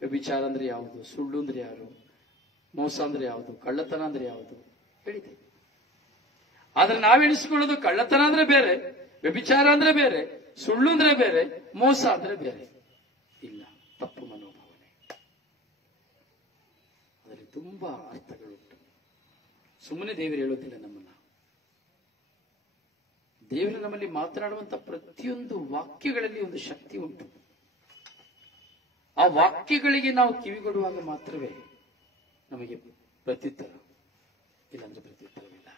ವಿಚಾರ ಅಂದ್ರೆ ಯಾವುದು, ಸುಳ್ಳು ಅಂದ್ರೆ ಯಾರು, ಮೋಸ ಅಂದ್ರೆ ಯಾವುದು, ಕಳ್ಳತನ ಅಂದ್ರೆ ಯಾವುದು ಹೇಳಿದೆ. ಆದ್ರೆ ನಾವೆಣಿಸಿಕೊಳ್ಳೋದು ಕಳ್ಳತನ ಅಂದ್ರೆ ಬೇರೆ, ವ್ಯಭಿಚಾರ ಅಂದ್ರೆ ಬೇರೆ, ಸುಳ್ಳು ಅಂದ್ರೆ ಬೇರೆ, ಮೋಸ ಅಂದ್ರೆ ಬೇರೆ. ಇಲ್ಲ, ತಪ್ಪು ಮನೋಭಾವನೆ. ಅದರಲ್ಲಿ ತುಂಬಾ ಅರ್ಥಗಳುಂಟು. ಸುಮ್ಮನೆ ದೇವರು ಹೇಳೋದಿಲ್ಲ ನಮ್ಮನ್ನ. ದೇವರು ನಮ್ಮಲ್ಲಿ ಮಾತನಾಡುವಂತ ಪ್ರತಿಯೊಂದು ವಾಕ್ಯಗಳಲ್ಲಿ ಒಂದು ಶಕ್ತಿ ಉಂಟು. ಆ ವಾಕ್ಯಗಳಿಗೆ ನಾವು ಕಿವಿಗೊಡುವಾಗ ಮಾತ್ರವೇ ನಮಗೆ ಪ್ರತ್ಯುತ್ತರ, ಇಲ್ಲಾಂದ್ರೆ ಪ್ರತ್ಯುತ್ತರವಿಲ್ಲ.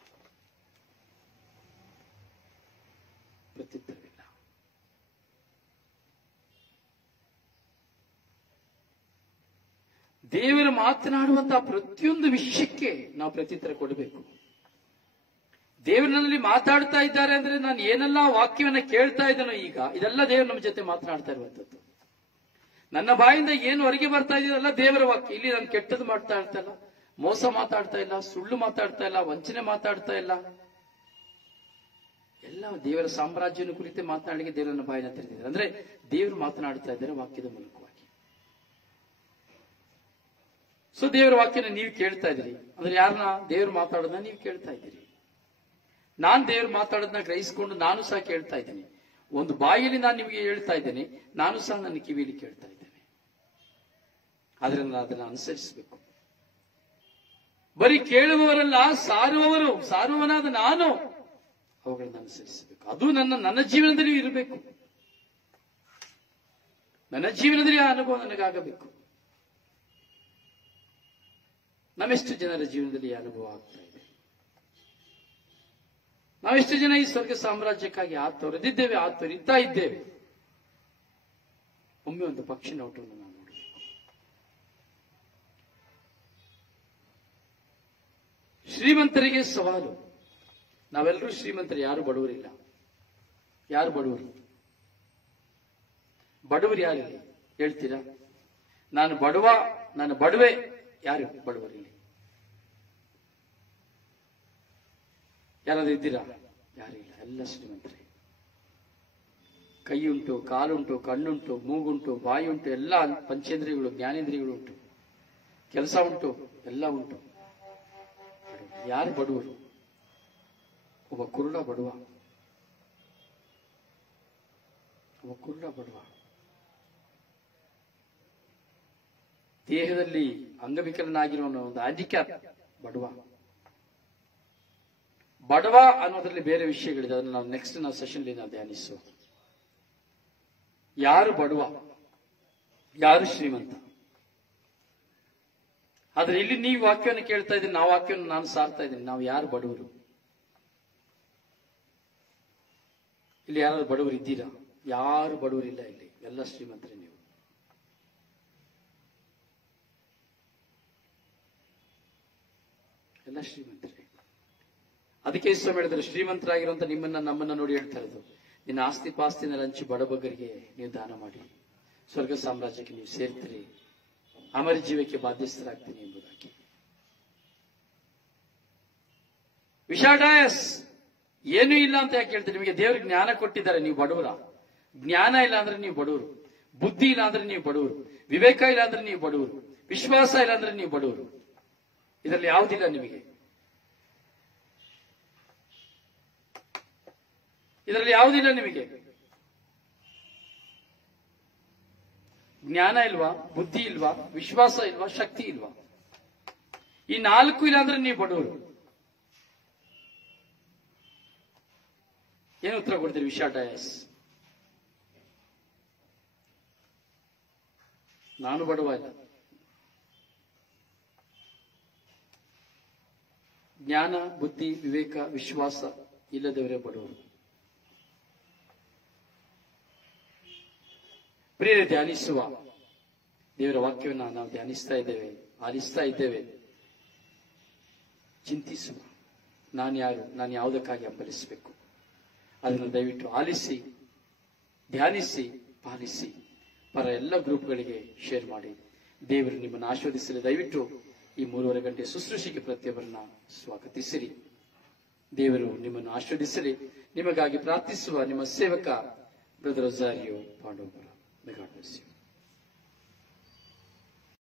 ಪ್ರತ್ಯುತ್ತರವಿಲ್ಲ. ದೇವರು ಮಾತನಾಡುವಂತಹ ಪ್ರತಿಯೊಂದು ವಿಷಯಕ್ಕೆ ನಾವು ಪ್ರತ್ಯುತ್ತರ ಕೊಡಬೇಕು. ದೇವರಲ್ಲಿ ಮಾತಾಡ್ತಾ ಇದ್ದಾರೆ ಅಂದ್ರೆ ನಾನು ಏನೆಲ್ಲ ವಾಕ್ಯವನ್ನ ಕೇಳ್ತಾ ಇದ್ದೇನೋ ಈಗ, ಇದೆಲ್ಲ ದೇವರು ನಮ್ಮ ಜೊತೆ ಮಾತನಾಡ್ತಾ ಇರುವಂತದ್ದು. ನನ್ನ ಬಾಯಿಂದ ಏನು ಹೊರಗೆ ಬರ್ತಾ ಇದೆಯಲ್ಲ ದೇವರ ವಾಕ್ಯ. ಇಲ್ಲಿ ನಾನು ಕೆಟ್ಟದ್ದು ಮಾಡ್ತಾ ಇರ್ತಾ ಇಲ್ಲ, ಮೋಸ ಮಾತಾಡ್ತಾ ಇಲ್ಲ, ಸುಳ್ಳು ಮಾತಾಡ್ತಾ ಇಲ್ಲ, ವಂಚನೆ ಮಾತಾಡ್ತಾ ಇಲ್ಲ. ಎಲ್ಲ ದೇವರ ಸಾಮ್ರಾಜ್ಯನ ಕುರಿತು ಮಾತನಾಡಿಗೆ ದೇವರನ್ನ ಬಾಯಿನ ತೆರೆದಿದ್ದಾರೆ. ಅಂದ್ರೆ ದೇವರು ಮಾತನಾಡ್ತಾ ಇದ್ದಾರೆ ವಾಕ್ಯದ ಮೂಲಕವಾಗಿ. ಸೊ ದೇವರ ವಾಕ್ಯನ ನೀವು ಕೇಳ್ತಾ ಇದ್ದೀರಿ ಅಂದ್ರೆ ಯಾರನ್ನ? ದೇವರು ಮಾತಾಡೋದನ್ನ ನೀವು ಕೇಳ್ತಾ ಇದ್ದೀರಿ. ನಾನ್ ದೇವ್ರು ಮಾತಾಡೋದನ್ನ ಗ್ರಹಿಸಿಕೊಂಡು ನಾನು ಸಹ ಕೇಳ್ತಾ ಇದ್ದೇನೆ. ಒಂದು ಬಾಯಲ್ಲಿ ನಾನು ನಿಮಗೆ ಹೇಳ್ತಾ ಇದ್ದೇನೆ, ನಾನು ಸಹ ನನ್ನ ಕಿವಿಯಲ್ಲಿ ಕೇಳ್ತಾ ಇದ್ದೇನೆ. ಆದ್ರೆ ನಾನು ಅದನ್ನ ಅನುಸರಿಸಬೇಕು. ಬರೀ ಕೇಳುವವರಲ್ಲ, ಸಾರುವವನಾದ ನಾನು ಅವುಗಳನ್ನು ಅನುಸರಿಸಬೇಕು. ಅದು ನನ್ನ ಜೀವನದಲ್ಲಿ ಇರಬೇಕು. ನನ್ನ ಜೀವನದಲ್ಲಿ ಆ ಅನುಭವ ನನಗಾಗಬೇಕು. ನಮ್ಮೆಷ್ಟು ಜನರ ಜೀವನದಲ್ಲಿ ಈ ಅನುಭವ ಆಗ್ತಾ ಇದೆ? ನಾವೆಷ್ಟು ಜನ ಈ ಸ್ವರ್ಗ ಸಾಮ್ರಾಜ್ಯಕ್ಕಾಗಿ ತೊರೆದಿದ್ದೇವೆ, ತೊರಿತಾ ಇದ್ದೇವೆ? ಒಮ್ಮೆ ಒಂದು ಪಕ್ಷಿ ನೋಟವನ್ನು ನಾವು ನೋಡಬೇಕು. ಶ್ರೀಮಂತರಿಗೆ ಸವಾಲು. ನಾವೆಲ್ಲರೂ ಶ್ರೀಮಂತರು, ಯಾರು ಬಡವರಿಲ್ಲ. ಯಾರು ಬಡವರು? ಬಡವರು ಯಾರಿಲ್ಲ ಹೇಳ್ತೀರಾ? ನಾನು ಬಡವೆ. ಯಾರು ಬಡವರಿಲ್ಲ? ಯಾರಾದ್ರೂ ಇದ್ದೀರಾ? ಯಾರಿಲ್ಲ, ಎಲ್ಲ ಶ್ರೀಮಂತರೇ. ಕೈ ಉಂಟು, ಕಾಲುಂಟು, ಕಣ್ಣುಂಟು, ಮೂಗುಂಟು, ಬಾಯಿ ಉಂಟು, ಎಲ್ಲ ಪಂಚೇಂದ್ರಿಯಗಳು, ಜ್ಞಾನೇಂದ್ರಿಯಗಳು ಉಂಟು, ಕೆಲಸ ಉಂಟು, ಎಲ್ಲ ಉಂಟು. ಯಾರು ಬಡವರು? ಒಬ್ಬ ಕುರುಡ ಬಡವ. ದೇಹದಲ್ಲಿ ಅಂಗವಿಕಲನಾಗಿರೋ ಒಂದು ಹ್ಯಾಂಡಿಕ್ಯಾಪ್ ಬಡವ ಅನ್ನೋದ್ರಲ್ಲಿ ಬೇರೆ ವಿಷಯಗಳಿದೆ. ಅದನ್ನು ನಾವು ನೆಕ್ಸ್ಟ್ ಸೆಷನ್ ನಾವು ಧ್ಯಾನಿಸುವ. ಯಾರು ಬಡವ, ಯಾರು ಶ್ರೀಮಂತ? ಆದ್ರೆ ಇಲ್ಲಿ ನೀವು ವಾಕ್ಯವನ್ನು ಕೇಳ್ತಾ ಇದ್ದೀನಿ, ನಾವು ವಾಕ್ಯವನ್ನು ನಾನು ಸಾರ್ತಾ ಇದ್ದೀನಿ. ನಾವು ಯಾರು ಬಡವರು? ಇಲ್ಲಿ ಯಾರು ಬಡವರು ಇದ್ದೀರಾ? ಯಾರು ಬಡವರಿಲ್ಲ ಇಲ್ಲಿ, ಎಲ್ಲ ಶ್ರೀಮಂತರೇ. ನೀವು ಎಲ್ಲ ಶ್ರೀಮಂತರೇ. ಅದಕ್ಕೆ ಸ್ವಾಮಿ ಹೇಳಿದ್ರು, ಶ್ರೀಮಂತರಾಗಿರುವಂತ ನಮ್ಮನ್ನ ನೋಡಿ ಹೇಳ್ತಾ ಇರೋದು, ನಿನ್ನ ಆಸ್ತಿ ಪಾಸ್ತಿನ ಹಂಚಿ ಬಡಬಗ್ಗರಿಗೆ ನೀವು ದಾನ ಮಾಡಿ ಸ್ವರ್ಗ ಸಾಮ್ರಾಜ್ಯಕ್ಕೆ ನೀವು ಸೇರ್ತೀರಿ, ಅಮರ ಜೀವಕ್ಕೆ ಬಾಧ್ಯಸ್ಥರಾಗ್ತೀನಿ ಎಂಬುದಾಗಿ. ವಿಷಾಡಾಯಸ್ ಏನೂ ಇಲ್ಲ ಅಂತ ಯಾಕೆ ಹೇಳ್ತೀರಿ? ನಿಮಗೆ ದೇವರು ಜ್ಞಾನ ಕೊಟ್ಟಿದ್ದಾರೆ, ನೀವು ಬಡವರ? ಜ್ಞಾನ ಇಲ್ಲ ಅಂದ್ರೆ ನೀವು ಬಡವರು, ಬುದ್ಧಿ ಇಲ್ಲ ಅಂದ್ರೆ ನೀವು ಬಡವರು, ವಿವೇಕ ಇಲ್ಲ ಅಂದ್ರೆ ನೀವು ಬಡವರು, ವಿಶ್ವಾಸ ಇಲ್ಲ ಅಂದ್ರೆ ನೀವು ಬಡವರು. ಇದರಲ್ಲಿ ಯಾವುದಿಲ್ಲ ನಿಮಗೆ. ಇದರಲ್ಲಿ ಯಾವುದಿಲ್ಲ ನಿಮಗೆ. ಜ್ಞಾನ ಇಲ್ವಾ, ಬುದ್ಧಿ ಇಲ್ವಾ, ವಿಶ್ವಾಸ ಇಲ್ವಾ, ಶಕ್ತಿ ಇಲ್ವಾ? ಈ ನಾಲ್ಕು ಇಲ್ಲ ಅಂದ್ರೆ ನೀವು ಬಡವರು. ಏನು ಉತ್ತರ ಕೊಡ್ತೀರಿ? ವಿಷಾಡಾಯಸ್, ನಾನು ಬಡವ ಇಲ್ಲ. ಜ್ಞಾನ, ಬುದ್ಧಿ, ವಿವೇಕ, ವಿಶ್ವಾಸ ಇಲ್ಲದವರೇ ಬಡವರು. ಪ್ರಿಯರೇ, ಧ್ಯಾನಿಸುವ. ದೇವರ ವಾಕ್ಯವನ್ನ ನಾವು ಧ್ಯಾನಿಸ್ತಾ ಇದ್ದೇವೆ, ಆಲಿಸ್ತಾ ಇದ್ದೇವೆ. ಚಿಂತಿಸುವ, ನಾನು ಯಾರು, ನಾನು ಯಾವುದಕ್ಕಾಗಿ ಹಂಬಲಿಸಬೇಕು, ಅದನ್ನು ದಯವಿಟ್ಟು ಆಲಿಸಿ, ಧ್ಯಾನಿಸಿ, ಪಾಲಿಸಿ, ಪರ ಎಲ್ಲ ಗ್ರೂಪ್ಗಳಿಗೆ ಶೇರ್ ಮಾಡಿ. ದೇವರು ನಿಮ್ಮನ್ನು ಆಶೀರ್ವದಿಸಲಿ. ದಯವಿಟ್ಟು ಈ 3:30 ಗಂಟೆ ಶುಶ್ರೂಷೆಗೆ ಪ್ರತಿಯೊಬ್ಬರನ್ನ ಸ್ವಾಗತಿಸಿರಿ. ದೇವರು ನಿಮ್ಮನ್ನು ಆಶೀರ್ವದಿಸಲಿ. ನಿಮಗಾಗಿ ಪ್ರಾರ್ಥಿಸುವ ನಿಮ್ಮ ಸೇವಕ ಬ್ರದರ್ ರೊಜಾರಿಯೋ ಪಾಂಡವಪುರ.